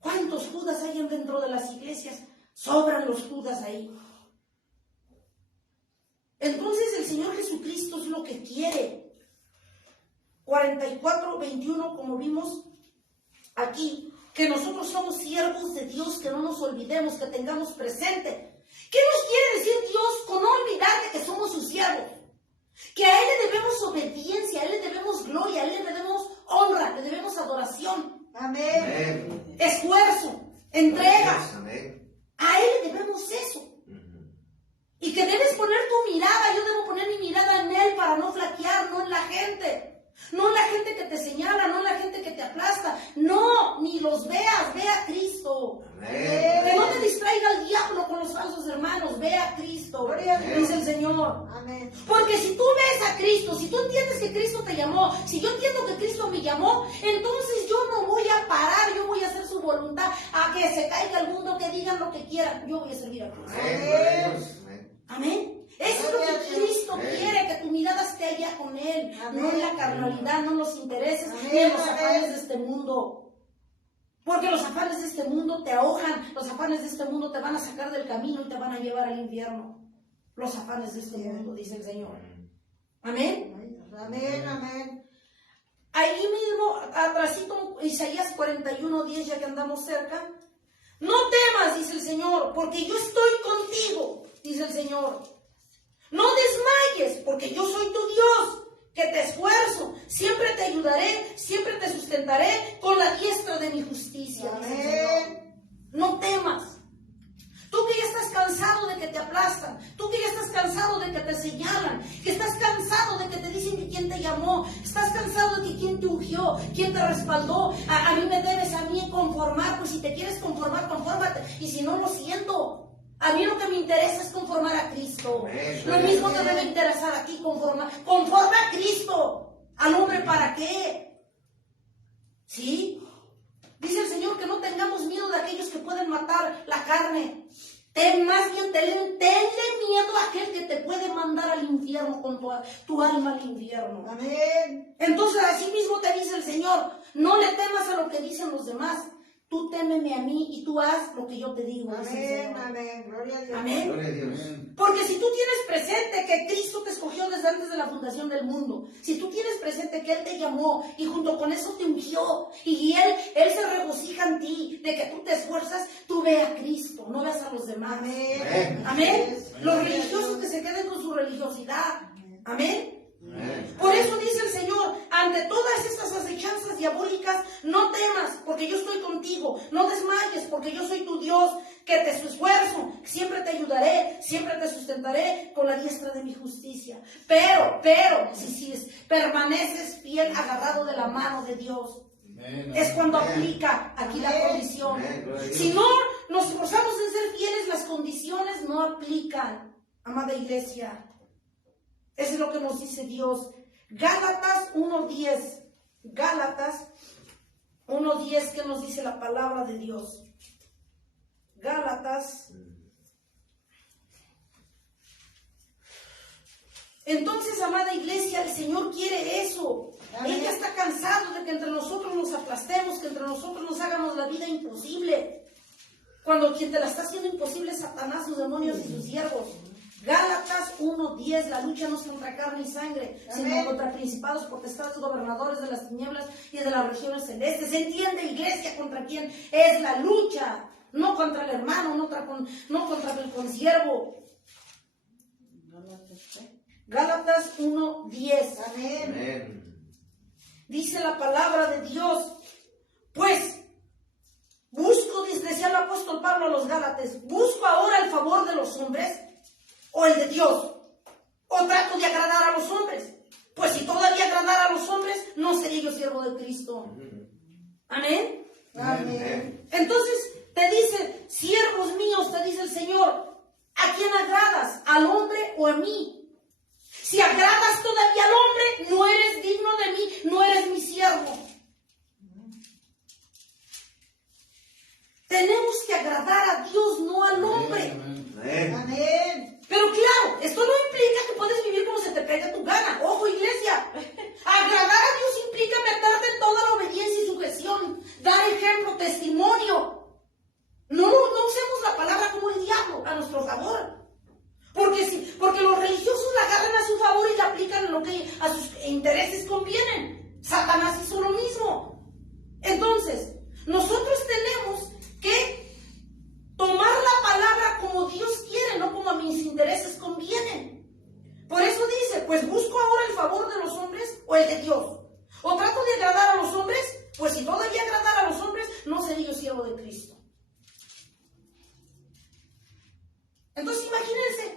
¿Cuántos Judas hay dentro de las iglesias? Sobran los Judas ahí. Entonces el Señor Jesucristo es lo que quiere. 44:21, como vimos aquí, que nosotros somos siervos de Dios, que no nos olvidemos, que tengamos presente. ¿Qué nos quiere decir Dios con no olvidar de que somos sus siervos? Que a Él le debemos obediencia, a Él le debemos gloria, a Él le debemos honra, le debemos adoración, Amén. Amén. esfuerzo, entrega. Amén. A Él le debemos eso. Y que debes poner tu mirada, yo debo poner mi mirada en Él para no flaquear, no en la gente. No en la gente que te señala, no en la gente que te aplasta. No, ni los veas, ve a Cristo. Amén. Que no te distraiga el diablo con los falsos hermanos, ve a Cristo. Gloria a Dios. Dice el Señor. Amén. Porque si tú ves a Cristo, si tú entiendes que Cristo te llamó, si yo entiendo que Cristo me llamó, entonces yo no voy a parar, yo voy a hacer su voluntad, a que se caiga el mundo, que digan lo que quieran, yo voy a servir a Cristo. Amén. Gloria a Dios. Amén. Amén. Eso es lo que Cristo quiere, que tu mirada esté allá con Él, Amén. no en la carnalidad, no en los intereses, Amén. ni en los afanes de este mundo. Porque los afanes de este mundo te ahogan, los afanes de este mundo te van a sacar del camino y te van a llevar al infierno. Los afanes de este mundo, dice el Señor. Amén. Amén. Amén. Ahí mismo, atrásito, Isaías 41:10, ya que andamos cerca. No temas, dice el Señor, porque yo estoy contigo, dice el Señor. No desmayes, porque yo soy tu Dios, que te esfuerzo, siempre te ayudaré, siempre te sustentaré con la diestra de mi justicia, dice el Señor. No temas. Tú que ya estás cansado de que te aplastan, tú que ya estás cansado de que te señalan, que estás cansado de que te dicen que quién te llamó, estás cansado de que quién te ungió, quién te respaldó, a mí me debes a mí conformar, pues si te quieres conformar, confórmate, y si no, lo siento. A mí lo que me interesa es conformar a Cristo. Amén. Lo mismo te debe interesar a ti, conforma a Cristo. ¿Al hombre para qué? ¿Sí? Dice el Señor que no tengamos miedo de aquellos que pueden matar la carne. Más bien tenle miedo a aquel que te puede mandar al infierno con tu alma al infierno. Amén. Entonces así mismo te dice el Señor, no le temas a lo que dicen los demás. Tú témeme a mí y tú haz lo que yo te digo. Dice el Amén. Señor. Amén. Gloria a Dios. Amén. Gloria a Dios. Porque si tú tienes presente que Cristo te escogió desde antes de la fundación del mundo, si tú tienes presente que Él te llamó y junto con eso te ungió y Él se regocija en ti de que tú te esfuerzas, tú ve a Cristo, no veas a los demás. Amén. Amén. Amén. Los religiosos que se queden con su religiosidad. Amén. Amén. Por eso dice el Señor, ante todas estas acechanzas diabólicas, no temas, porque yo estoy contigo, no desmayes, porque yo soy tu Dios, que te esfuerzo, siempre te ayudaré, siempre te sustentaré con la diestra de mi justicia. Pero, si permaneces fiel, agarrado de la mano de Dios, es cuando aplica aquí la condición. Si no nos esforzamos en ser fieles, las condiciones no aplican, amada iglesia. Eso es lo que nos dice Dios. Gálatas 1:10. Gálatas 1:10, ¿qué nos dice la palabra de Dios? Gálatas. Entonces, amada iglesia, el Señor quiere eso. Amén. Él ya está cansado de que entre nosotros nos aplastemos, que entre nosotros nos hagamos la vida imposible. Cuando quien te la está haciendo imposible es Satanás, sus demonios y sus siervos. Gálatas 1:10, la lucha no es contra carne y sangre, Amén. sino contra principados, potestades, gobernadores de las tinieblas y de las regiones celestes. ¿Entiende, iglesia, contra quién es la lucha? No contra el hermano, no contra el consiervo. Gálatas 1:10. Amén. Amén. Dice la palabra de Dios, pues busco, decía el apóstol Pablo a los Gálatas, busco ahora el favor de los hombres o el de Dios, o trato de agradar a los hombres. Pues si todavía agradara a los hombres, no sería yo siervo de Cristo. Amén. Amén. Entonces te dice, siervos míos, te dice el Señor, ¿a quién agradas? ¿Al hombre o a mí? Si agradas todavía al hombre, no eres digno de mí, no eres mi siervo. Tenemos que agradar a Dios, no al hombre. Amén. Amén. Pero claro, esto no implica que puedes vivir como se te pegue tu gana. Ojo, iglesia. Agradar a Dios implica meterte en toda la obediencia y sujeción. Dar ejemplo, testimonio. No usemos la palabra como el diablo a nuestro favor. Porque los religiosos la agarran a su favor y la aplican en lo que a sus intereses convienen. Satanás hizo lo mismo. Entonces, nosotros tenemos que tomar la palabra como Dios quiere, no como a mis intereses convienen. Por eso dice, pues busco ahora el favor de los hombres o el de Dios. O trato de agradar a los hombres, pues si todavía agradar a los hombres, no seré yo siervo de Cristo. Entonces imagínense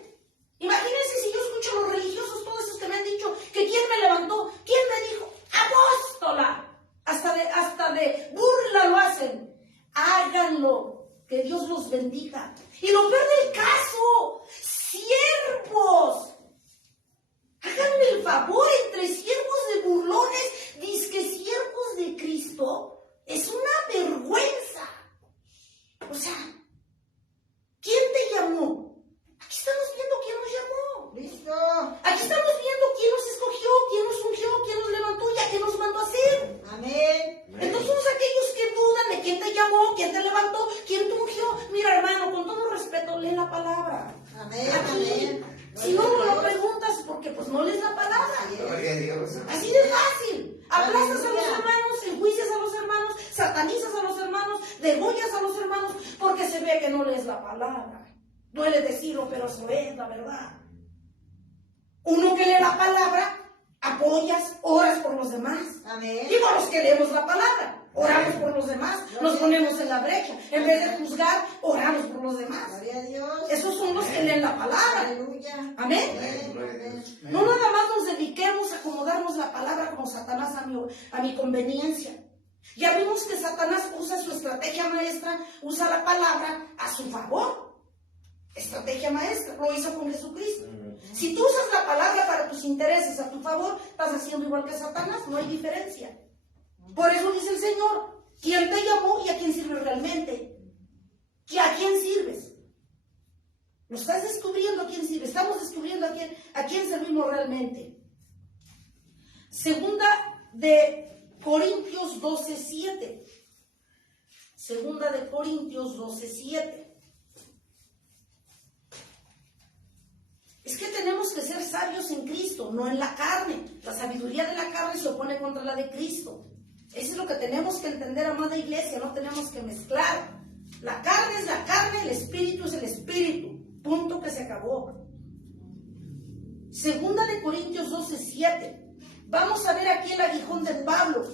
si yo escucho a los religiosos, todos esos que me han dicho que quién me levantó, quién me dijo, apóstola, hasta de burla lo hacen. Háganlo, que Dios los bendiga. Y lo peor del caso, siervos, háganme el favor, entre siervos de burlones, dizque siervos de Cristo, es una vergüenza. O sea, ¿quién te llamó? Aquí estamos viendo quién nos llamó. Listo. Aquí estamos viendo quién nos escogió, quién nos ungió, quién nos levantó y a qué nos mandó a hacer. Amén. Entonces somos aquellos que dudan de quién te llamó, quién te levantó, quién te ungió. Mira, hermano, con todo respeto, lee la palabra. Amén. Aquí, Amén. si no me lo preguntas, porque pues no lees la palabra. Gloria a Dios. Así de fácil. Aplastas a los Aleluya. hermanos, enjuicias a los hermanos, satanizas a los hermanos, degollas a los hermanos, porque se ve que no lees la palabra. Duele decirlo, pero eso es la verdad. Uno que lee la palabra, apoyas, oras por los demás. Amén. Digo, los que leemos la palabra, oramos por los demás, nos ponemos en la brecha. En vez de juzgar, oramos por los demás. Gloria a Dios. Esos son los que leen la palabra. Aleluya. Amén. Amén. Amén. No nada más nos dediquemos a acomodarnos la palabra como Satanás a mi conveniencia. Ya vimos que Satanás usa su estrategia maestra, usa la palabra a su favor. Estrategia maestra, lo hizo con Jesucristo. Si tú usas la palabra para tus intereses a tu favor, estás haciendo igual que Satanás, no hay diferencia. Por eso dice el Señor, ¿quién te llamó y a quién sirves realmente? ¿A quién sirves? ¿Lo estás descubriendo a quién sirves? Estamos descubriendo a quién servimos realmente. Segunda de Corintios 12:7. Segunda de Corintios 12:7. Es que tenemos que ser sabios en Cristo, no en la carne. La sabiduría de la carne se opone contra la de Cristo. Eso es lo que tenemos que entender, amada iglesia, no tenemos que mezclar. La carne es la carne, el espíritu es el espíritu. Punto, que se acabó. Segunda de Corintios 12:7. Vamos a ver aquí el aguijón de Pablo.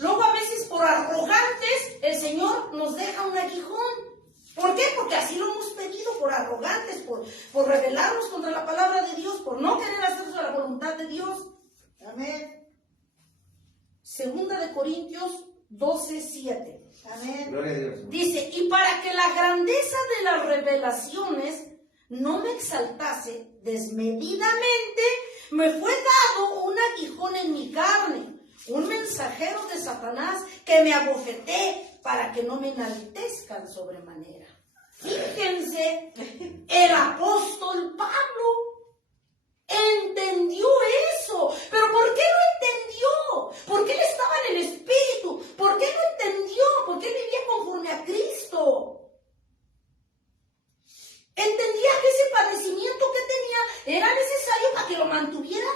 Luego a veces por arrogantes el Señor nos deja un aguijón. ¿Por qué? Porque así lo hemos pedido, por arrogantes, por rebelarnos contra la palabra de Dios, por no querer hacer la voluntad de Dios. Amén. Segunda de Corintios 12:7. Amén. Gloria a Dios. Dice, y para que la grandeza de las revelaciones no me exaltase desmedidamente, me fue dado un aguijón en mi carne, un mensajero de Satanás que me abofeté para que no me enaltezcan sobremanera. Fíjense, el apóstol Pablo entendió eso. ¿Pero por qué lo entendió? Porque él estaba en el Espíritu. ¿Por qué lo entendió? Porque él vivía conforme a Cristo. Entendía que ese padecimiento que tenía era necesario para que lo mantuviera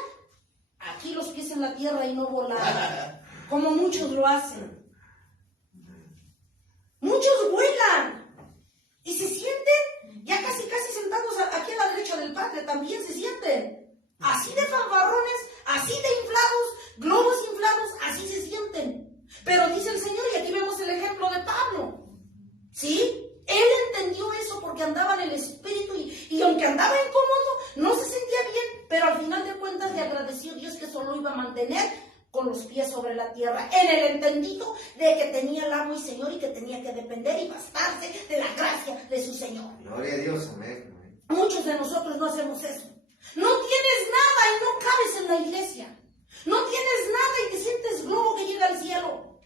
aquí los pies en la tierra y no volara, como muchos lo hacen. Muchos vuelan y se sienten ya casi sentados aquí a la derecha del Padre, también se sienten. Así de fanfarrones, así de inflados, globos inflados, así se sienten. Pero dice el Señor, y aquí vemos el ejemplo de Pablo. ¿Sí? Él entendió eso porque andaba en el Espíritu y aunque andaba incómodo, no se sentía bien, pero al final de cuentas le agradeció a Dios que solo iba a mantener con los pies sobre la tierra, en el entendido de que tenía el amo y Señor y que tenía que depender y bastarse de la gracia de su Señor. Gloria a Dios, amén. Muchos de nosotros no hacemos eso. No tienes nada y no cabes en la iglesia. No tienes nada y te sientes globo que llega al cielo.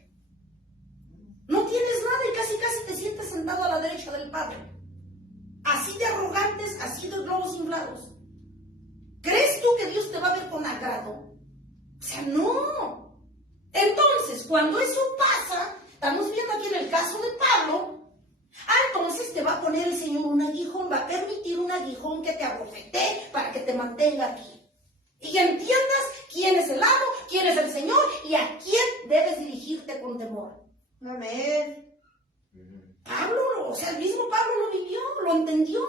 No tienes nada y casi te sientes sentado a la derecha del Padre. Así de arrogantes, así de globos inflados. ¿Crees tú que Dios te va a ver con agrado? O sea, no. Entonces, cuando eso pasa, estamos viendo aquí en el caso de Pablo, entonces te va a poner el Señor un aguijón, va a permitir un aguijón que te abofetee para que te mantenga aquí. Y entiendas quién es el amo, quién es el Señor y a quién debes dirigirte con temor. Amén. Pablo, o sea, el mismo Pablo lo vivió, lo entendió.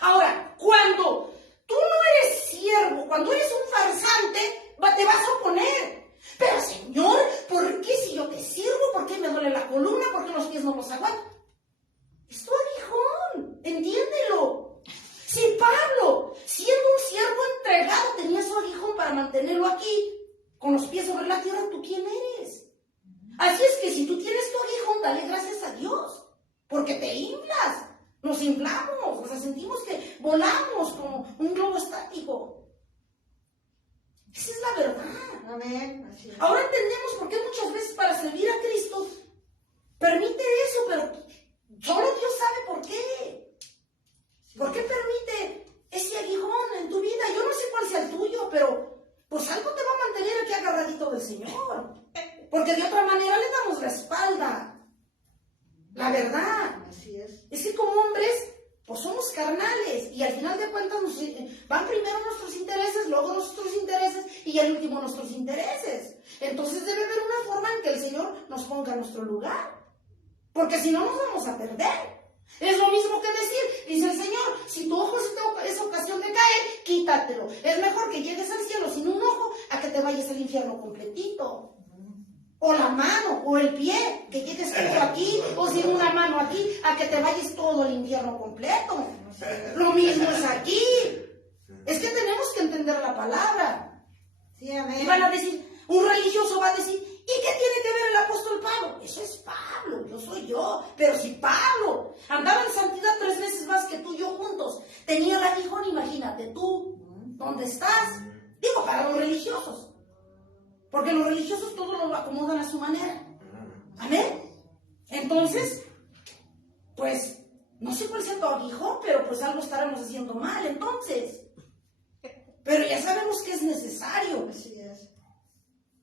Ahora, cuando tú no eres siervo, cuando eres un farsante, te vas a oponer. Pero Señor, ¿por qué si yo te sirvo? ¿Por qué me duele la columna? ¿Por qué los pies no los aguanto? Es tu aguijón, entiéndelo. Si Pablo, siendo un siervo entregado, tenía su aguijón para mantenerlo aquí, con los pies sobre la tierra, ¿tú quién eres? Así es que si tú tienes tu aguijón, dale gracias a Dios, porque te inflas, nos inflamos, o sea, sentimos que volamos como un globo estático. Esa es la verdad. Amén. Así es. Ahora entendemos por qué muchas veces para servir a Cristo permite eso, pero solo Dios sabe por qué. ¿Por qué permite ese aguijón en tu vida? Yo no sé cuál sea el tuyo, pero pues algo te va a mantener aquí agarradito del Señor. Porque de otra manera le damos la espalda. La verdad. Así es. Es que como hombres, pues somos carnales. Y al final de cuentas van primero nuestros intereses, luego nuestros intereses y al último nuestros intereses. Entonces debe haber una forma en que el Señor nos ponga en nuestro lugar. Porque si no nos vamos a perder. Es lo mismo que decir, dice el Señor, si tu ojo es ocasión de caer, quítatelo. Es mejor que llegues al cielo sin un ojo a que te vayas al infierno completito. O la mano, o el pie, que llegues todo aquí, o sin una mano aquí, a que te vayas todo al infierno completo. Lo mismo es aquí. Es que tenemos que entender la palabra. Sí, amén. Y van a decir, un religioso va a decir, ¿y qué tiene que ver el apóstol Pablo? Eso es Pablo, yo soy yo. Pero si Pablo andaba en santidad 3 veces más que tú y yo juntos, tenía el aguijón, imagínate tú, ¿dónde estás? Digo, para los religiosos. Porque los religiosos todo lo acomodan a su manera. Amén. Entonces, pues, no sé cuál sea tu aguijón, pero pues algo estaremos haciendo mal entonces. Pero ya sabemos que es necesario. Así es.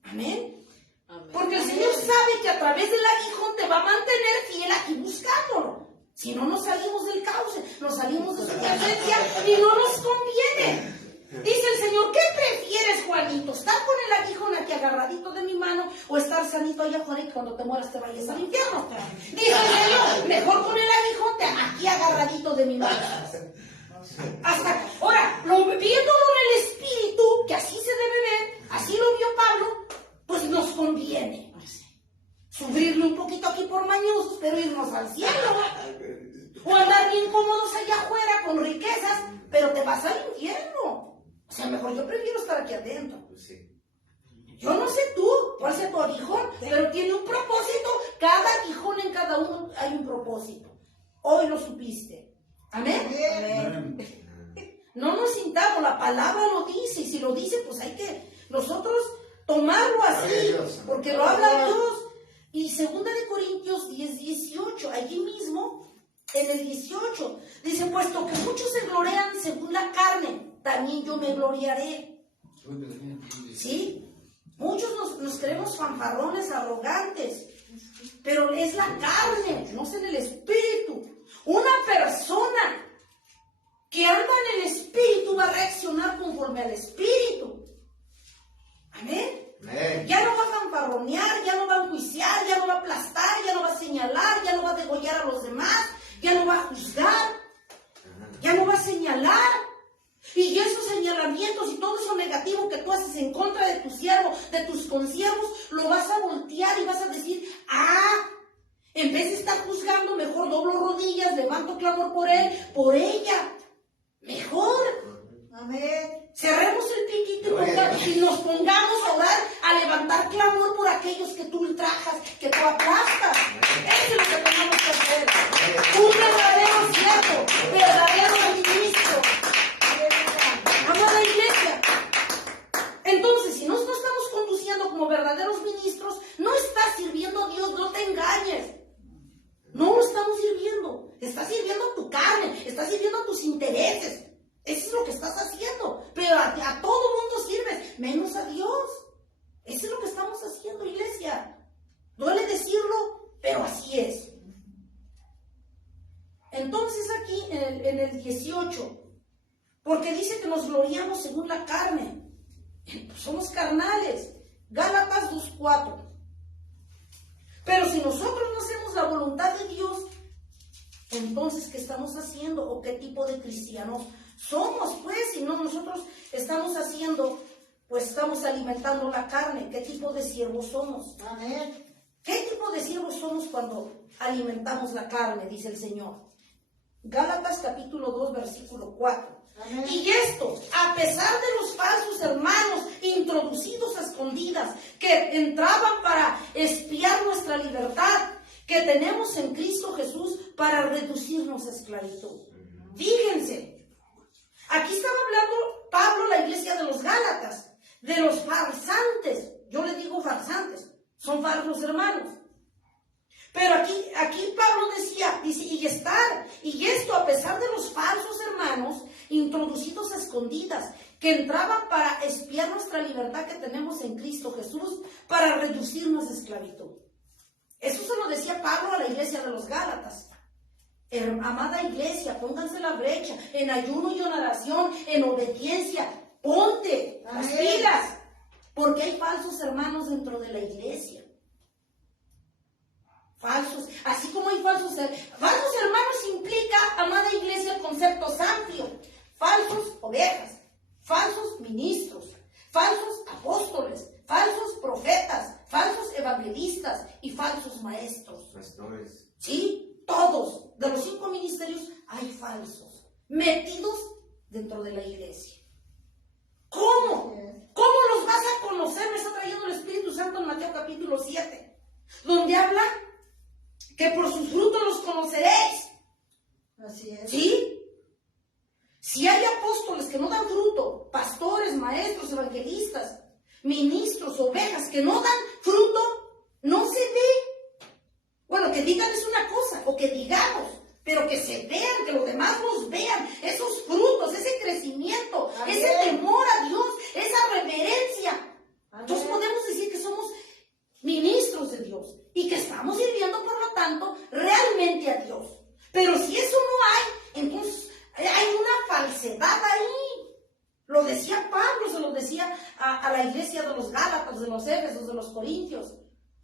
Amén. Amén. Porque el Señor sabe que a través del aguijón te va a mantener fiel aquí buscándolo. Si no, nos salimos del cauce, nos salimos de su presencia y no nos conviene. Dice el Señor, ¿qué prefieres, Juanito? ¿Estar con el aguijón aquí agarradito de mi mano o estar sanito allá afuera y cuando te mueras te vayas al infierno? Dice el Señor, mejor con el aguijón aquí agarradito de mi mano. Ahora, viéndolo en el Espíritu, que así se debe ver, así lo vio Pablo, pues nos conviene sufrirle un poquito aquí por mañosos, pero irnos al cielo. O andar bien cómodos allá afuera con riquezas, pero te vas al infierno. O sea, mejor yo prefiero estar aquí adentro. Yo no sé tú cuál sea tu aguijón, pero tiene un propósito. Cada aguijón en cada uno hay un propósito. Hoy lo supiste. Amén. No nos sintamos, la palabra lo dice, y si lo dice, pues hay que nosotros tomarlo así, porque lo habla Dios. Y 2 Corintios 10:18, allí mismo, en el 18, dice, puesto que muchos se glorian según la carne, también yo me gloriaré. ¿Sí? Muchos nos creemos fanfarrones, arrogantes, pero es la carne, no es en el espíritu. Una persona que anda en el espíritu va a reaccionar conforme al espíritu. Amén. Ya no va a fanfarronear, ya no va a enjuiciar, ya no va a aplastar, ya no va a señalar, ya no va a degollar a los demás, ya no va a juzgar, ya no va a señalar. Y esos señalamientos señalamientos y todo eso negativo que tú haces en contra de tu siervo, de tus consiervos, lo vas a voltear y vas a decir, en vez de estar juzgando, mejor doblo rodillas, levanto clamor por él, por ella. Mejor. Amén. Cerremos el piquito y nos pongamos a orar, a levantar clamor por aquellos que tú ultrajas, que tú aplastas. Eso es lo que tenemos que hacer. Un verdadero siervo, verdadero ministro. Amada iglesia. Entonces, si nosotros estamos conduciendo como verdaderos ministros, no estás sirviendo a Dios, no te engañes. No lo estamos sirviendo. Estás sirviendo a tu carne, estás sirviendo a tus intereses. Eso es lo que estás haciendo. Pero a todo mundo sirves, menos a Dios. Eso es lo que estamos haciendo, iglesia. Duele decirlo, pero así es. Entonces aquí en el 18, porque dice que nos gloriamos según la carne. Pues somos carnales. Gálatas 2:4. Pero si nosotros no hacemos la voluntad de Dios, entonces, ¿qué estamos haciendo? ¿O qué tipo de cristianos somos? Pues, si no nosotros estamos haciendo, pues estamos alimentando la carne. ¿Qué tipo de siervos somos? Amén. ¿Qué tipo de siervos somos cuando alimentamos la carne? Dice el Señor. Gálatas capítulo 2, versículo 4. Amén. Y esto, a pesar de los falsos hermanos introducidos a escondidas, que entraban para espiar nuestra libertad, que tenemos en Cristo Jesús para reducirnos a esclavitud. Fíjense, aquí estaba hablando Pablo, la iglesia de los Gálatas, de los farsantes. Yo les digo farsantes, son falsos hermanos. Pero aquí Pablo dice, y esto a pesar de los falsos hermanos introducidos a escondidas, que entraban para espiar nuestra libertad que tenemos en Cristo Jesús, para reducirnos a esclavitud. Eso se lo decía Pablo a la iglesia de los Gálatas. Amada iglesia, pónganse la brecha, en ayuno y en oración, en obediencia, ponte las pilas, porque hay falsos hermanos dentro de la iglesia. Falsos, así como hay falsos hermanos implica, amada iglesia, conceptos amplios. Falsos ovejas, falsos ministros, falsos apóstoles, falsos profetas, falsos evangelistas y falsos maestros. Pastores. Sí, todos, de los 5 ministerios hay falsos, metidos dentro de la iglesia. ¿Cómo? ¿Cómo los vas a conocer? Me está trayendo el Espíritu Santo en Mateo capítulo 7, donde habla que por sus frutos los conoceréis. Así es. ¿Sí? Si hay apóstoles que no dan fruto, pastores, maestros, evangelistas, ministros, ovejas que no dan fruto, no se ve. Bueno, que digan es una cosa, o que digamos, pero que se vean, que los demás nos vean, esos frutos, ese crecimiento, Amén. ese temor a Dios, esa reverencia. Amén. Entonces podemos decir que somos ministros de Dios y que estamos sirviendo, por lo tanto, realmente a Dios. Pero si eso no hay, entonces hay una falsedad ahí. Lo decía Pablo, se lo decía a la iglesia de los Gálatas, de los Éfesos, de los Corintios.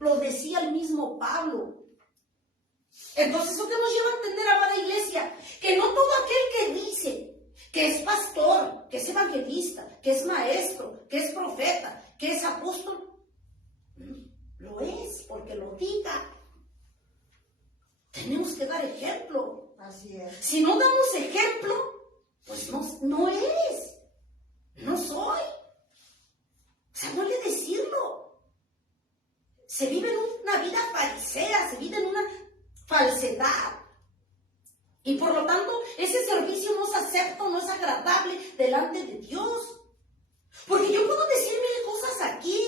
Lo decía el mismo Pablo. Entonces, ¿eso qué nos lleva a entender, amada iglesia? Que no todo aquel que dice que es pastor, que es evangelista, que es maestro, que es profeta, que es apóstol, lo es porque lo diga. Tenemos que dar ejemplo. Así es. Si no damos ejemplo, pues no es. No soy. O sea, duele decirlo. Se vive en una vida farisea, se vive en una falsedad. Y por lo tanto, ese servicio no es acepto, no es agradable delante de Dios. Porque yo puedo decir 1000 cosas aquí,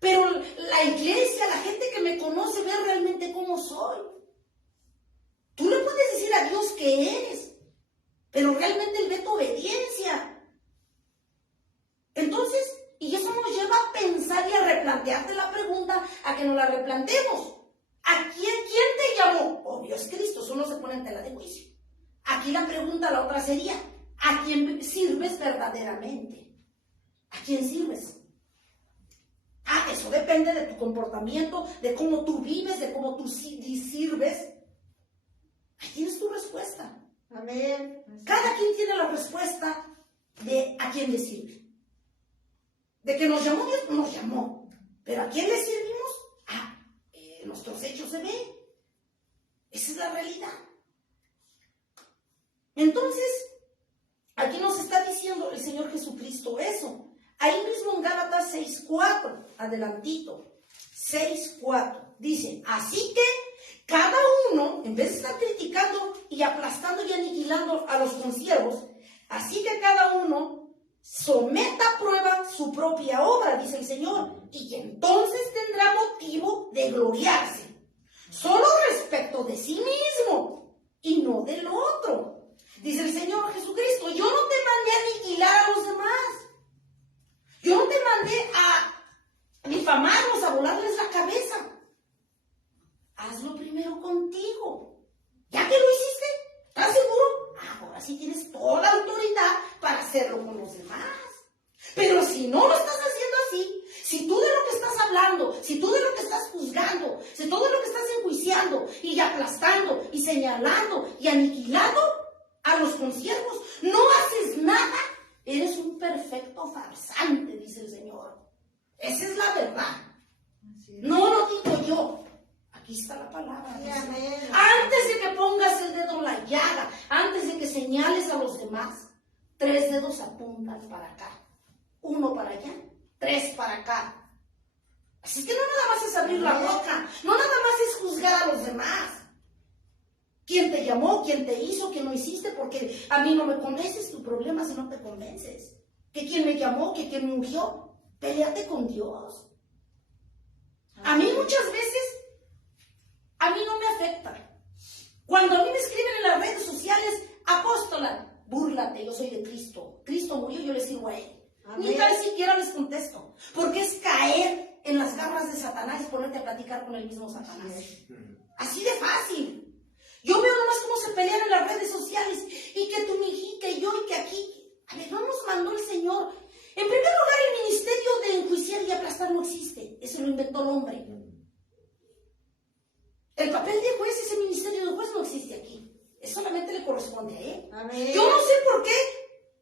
pero la iglesia, la gente que me conoce, ve realmente cómo soy. Tú le puedes decir a Dios que eres, pero realmente Él ve tu obediencia. Entonces, y eso nos lleva a pensar y a replantearte la pregunta, a que nos la replanteemos. ¿A quién te llamó? Obvio es Cristo, eso no se pone en tela de juicio. Aquí la pregunta, la otra sería, ¿a quién sirves verdaderamente? ¿A quién sirves? Eso depende de tu comportamiento, de cómo tú vives, de cómo tú sirves. Ahí tienes tu respuesta. Amén. Cada quien tiene la respuesta de a quién le sirve. De que nos llamó Dios, nos llamó. Pero ¿a quién le servimos? Nuestros hechos se ven. Esa es la realidad. Entonces, aquí nos está diciendo el Señor Jesucristo eso. Ahí mismo en Gálatas 6:4, adelantito, 6:4, dice, así que cada uno, en vez de estar criticando y aplastando y aniquilando a los consiervos, así que cada uno someta a prueba su propia obra, dice el Señor, y entonces tendrá motivo de gloriarse, solo respecto de sí mismo y no del otro. Dice el Señor Jesucristo, yo no te mandé a aniquilar a los demás. Yo no te mandé a difamarlos, a volarles la cabeza. Hazlo primero contigo. Ya que lo hiciste, ¿estás seguro? Ahora sí tienes toda la autoridad para hacerlo con los demás. Pero si no lo estás haciendo así, si tú de lo que estás hablando, si tú de lo que estás juzgando, si tú de lo que estás enjuiciando y aplastando y señalando y aniquilando a los consiervos, no haces nada, eres un perfecto farsante, dice el Señor. Esa es la verdad. No lo digo yo. Aquí está la palabra. Antes de que pongas el dedo en la llaga, antes de que señales a los demás, 3 dedos apuntan para acá. 1 para allá, 3 para acá. Así que no nada más es abrir la boca, no nada más es juzgar a los demás. ¿Quién te llamó? ¿Quién te hizo? ¿Quién no hiciste? Porque a mí no me convences, tu problema si no te convences. ¿Que quién me llamó? ¿Que quién murió? Peleate con Dios. A mí muchas veces, a mí no me afecta. Cuando a mí me escriben en las redes sociales, apóstola, búrlate, yo soy de Cristo. Cristo murió, yo le sirvo a Él. Ni tan siquiera les contesto. Porque es caer en las garras de Satanás y ponerte a platicar con el mismo Satanás. Así de fácil. Yo veo nomás cómo se pelean en las redes sociales, y que tú, mi hija, que yo, y que aquí. A ver, no nos mandó el Señor. En primer lugar, el ministerio de enjuiciar y aplastar no existe. Eso lo inventó el hombre. El papel de juez, ese ministerio de juez no existe aquí. Eso solamente le corresponde a él. Amén. Yo no sé por qué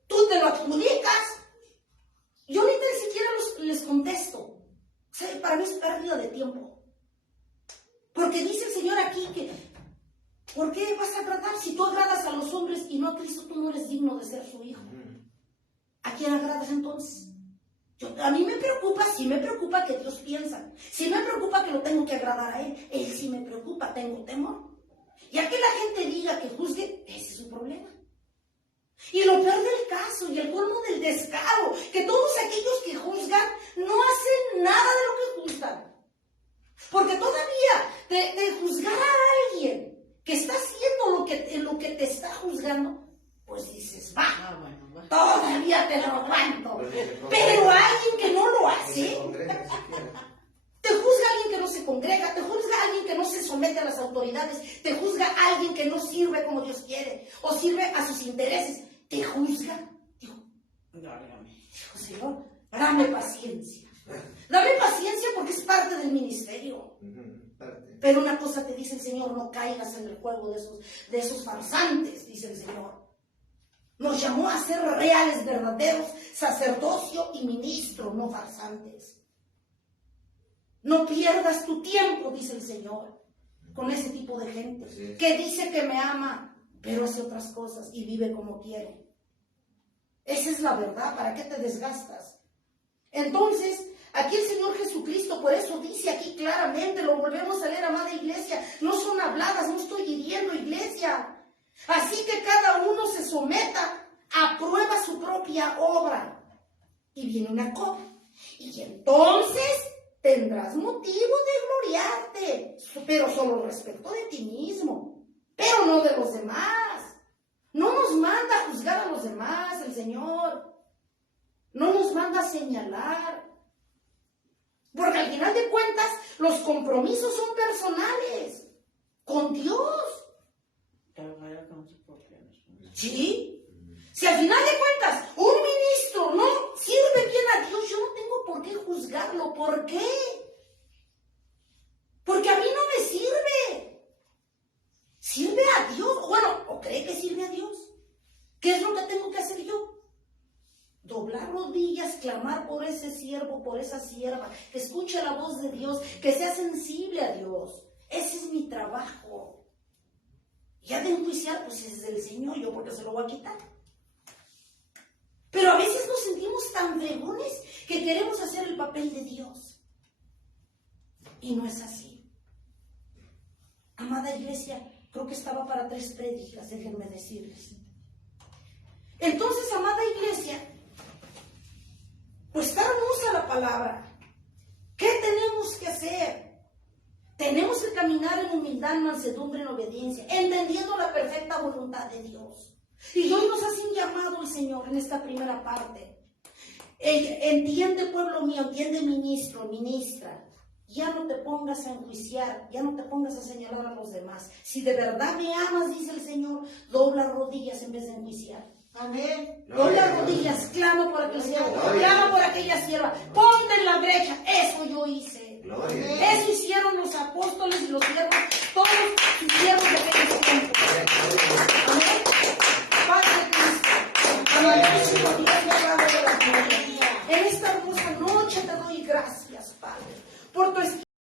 tú te lo adjudicas. Yo ni tan siquiera les contesto. O sea, para mí es pérdida de tiempo. Porque dice el Señor aquí que ¿por qué vas a agradar? Si tú agradas a los hombres y no a Cristo, tú no eres digno de ser su hijo. ¿A quién agradas entonces? A mí me preocupa, sí me preocupa que Dios piensa. Sí me preocupa que lo tengo que agradar a Él. Él sí me preocupa, tengo temor. Ya que la gente diga que juzgue, ese es su problema. Y lo peor del caso y el colmo del descaro, que todos aquellos que juzgan no hacen nada de lo que juzgan. Porque todavía de juzgar a alguien que está haciendo lo que te está juzgando, pues dices, va, todavía te lo aguanto. Pero alguien que no lo hace, te juzga a alguien que no se congrega, te juzga a alguien que no se somete a las autoridades, te juzga a alguien que no sirve como Dios quiere, o sirve a sus intereses, te juzga. Dijo, Señor, dame paciencia. Dame paciencia porque es parte del ministerio. Pero una cosa te dice el Señor, no caigas en el juego de esos farsantes, dice el Señor. Nos llamó a ser reales, verdaderos, sacerdocio y ministro, no farsantes. No pierdas tu tiempo, dice el Señor, con ese tipo de gente que dice que me ama, pero hace otras cosas y vive como quiere. Esa es la verdad, ¿para qué te desgastas? Entonces, aquí el Señor Jesucristo, por eso dice aquí claramente, lo volvemos a leer, amada iglesia, no son habladas, no estoy hiriendo, iglesia. Así que cada uno se someta a prueba su propia obra. Y viene una coma. Y entonces tendrás motivo de gloriarte, pero solo respecto de ti mismo, pero no de los demás. No nos manda a juzgar a los demás el Señor. No nos manda a señalar. Porque al final de cuentas, los compromisos son personales. Con Dios. ¿Sí? Si al final de cuentas, un ministro no sirve bien a Dios, yo no tengo por qué juzgarlo. ¿Por qué? Porque a mí no me sirve. ¿Sirve a Dios? Bueno, ¿o cree que sirve a Dios? ¿Qué es lo que tengo que hacer yo? rodillas, clamar por ese siervo, por esa sierva, que escuche la voz de Dios, que sea sensible a Dios. Ese es mi trabajo. Ya de enjuiciar, pues es del Señor, yo porque se lo voy a quitar. Pero a veces nos sentimos tan fregones que queremos hacer el papel de Dios. Y no es así. Amada iglesia, creo que estaba para 3 prédicas, déjenme decirles. Entonces, amada iglesia, pues está hermosa la palabra. ¿Qué tenemos que hacer? Tenemos que caminar en humildad, en mansedumbre, en obediencia, entendiendo la perfecta voluntad de Dios. Y hoy nos hace un llamado el Señor en esta primera parte. Entiende, pueblo mío, entiende, ministro, ministra. Ya no te pongas a enjuiciar, ya no te pongas a señalar a los demás. Si de verdad me amas, dice el Señor, dobla rodillas en vez de enjuiciar. Amén. Dobla rodillas, clama por aquel siervo, clama por aquella sierva, ponte en la brecha. Eso yo hice. Gloria. Eso hicieron los apóstoles y los siervos, todos sus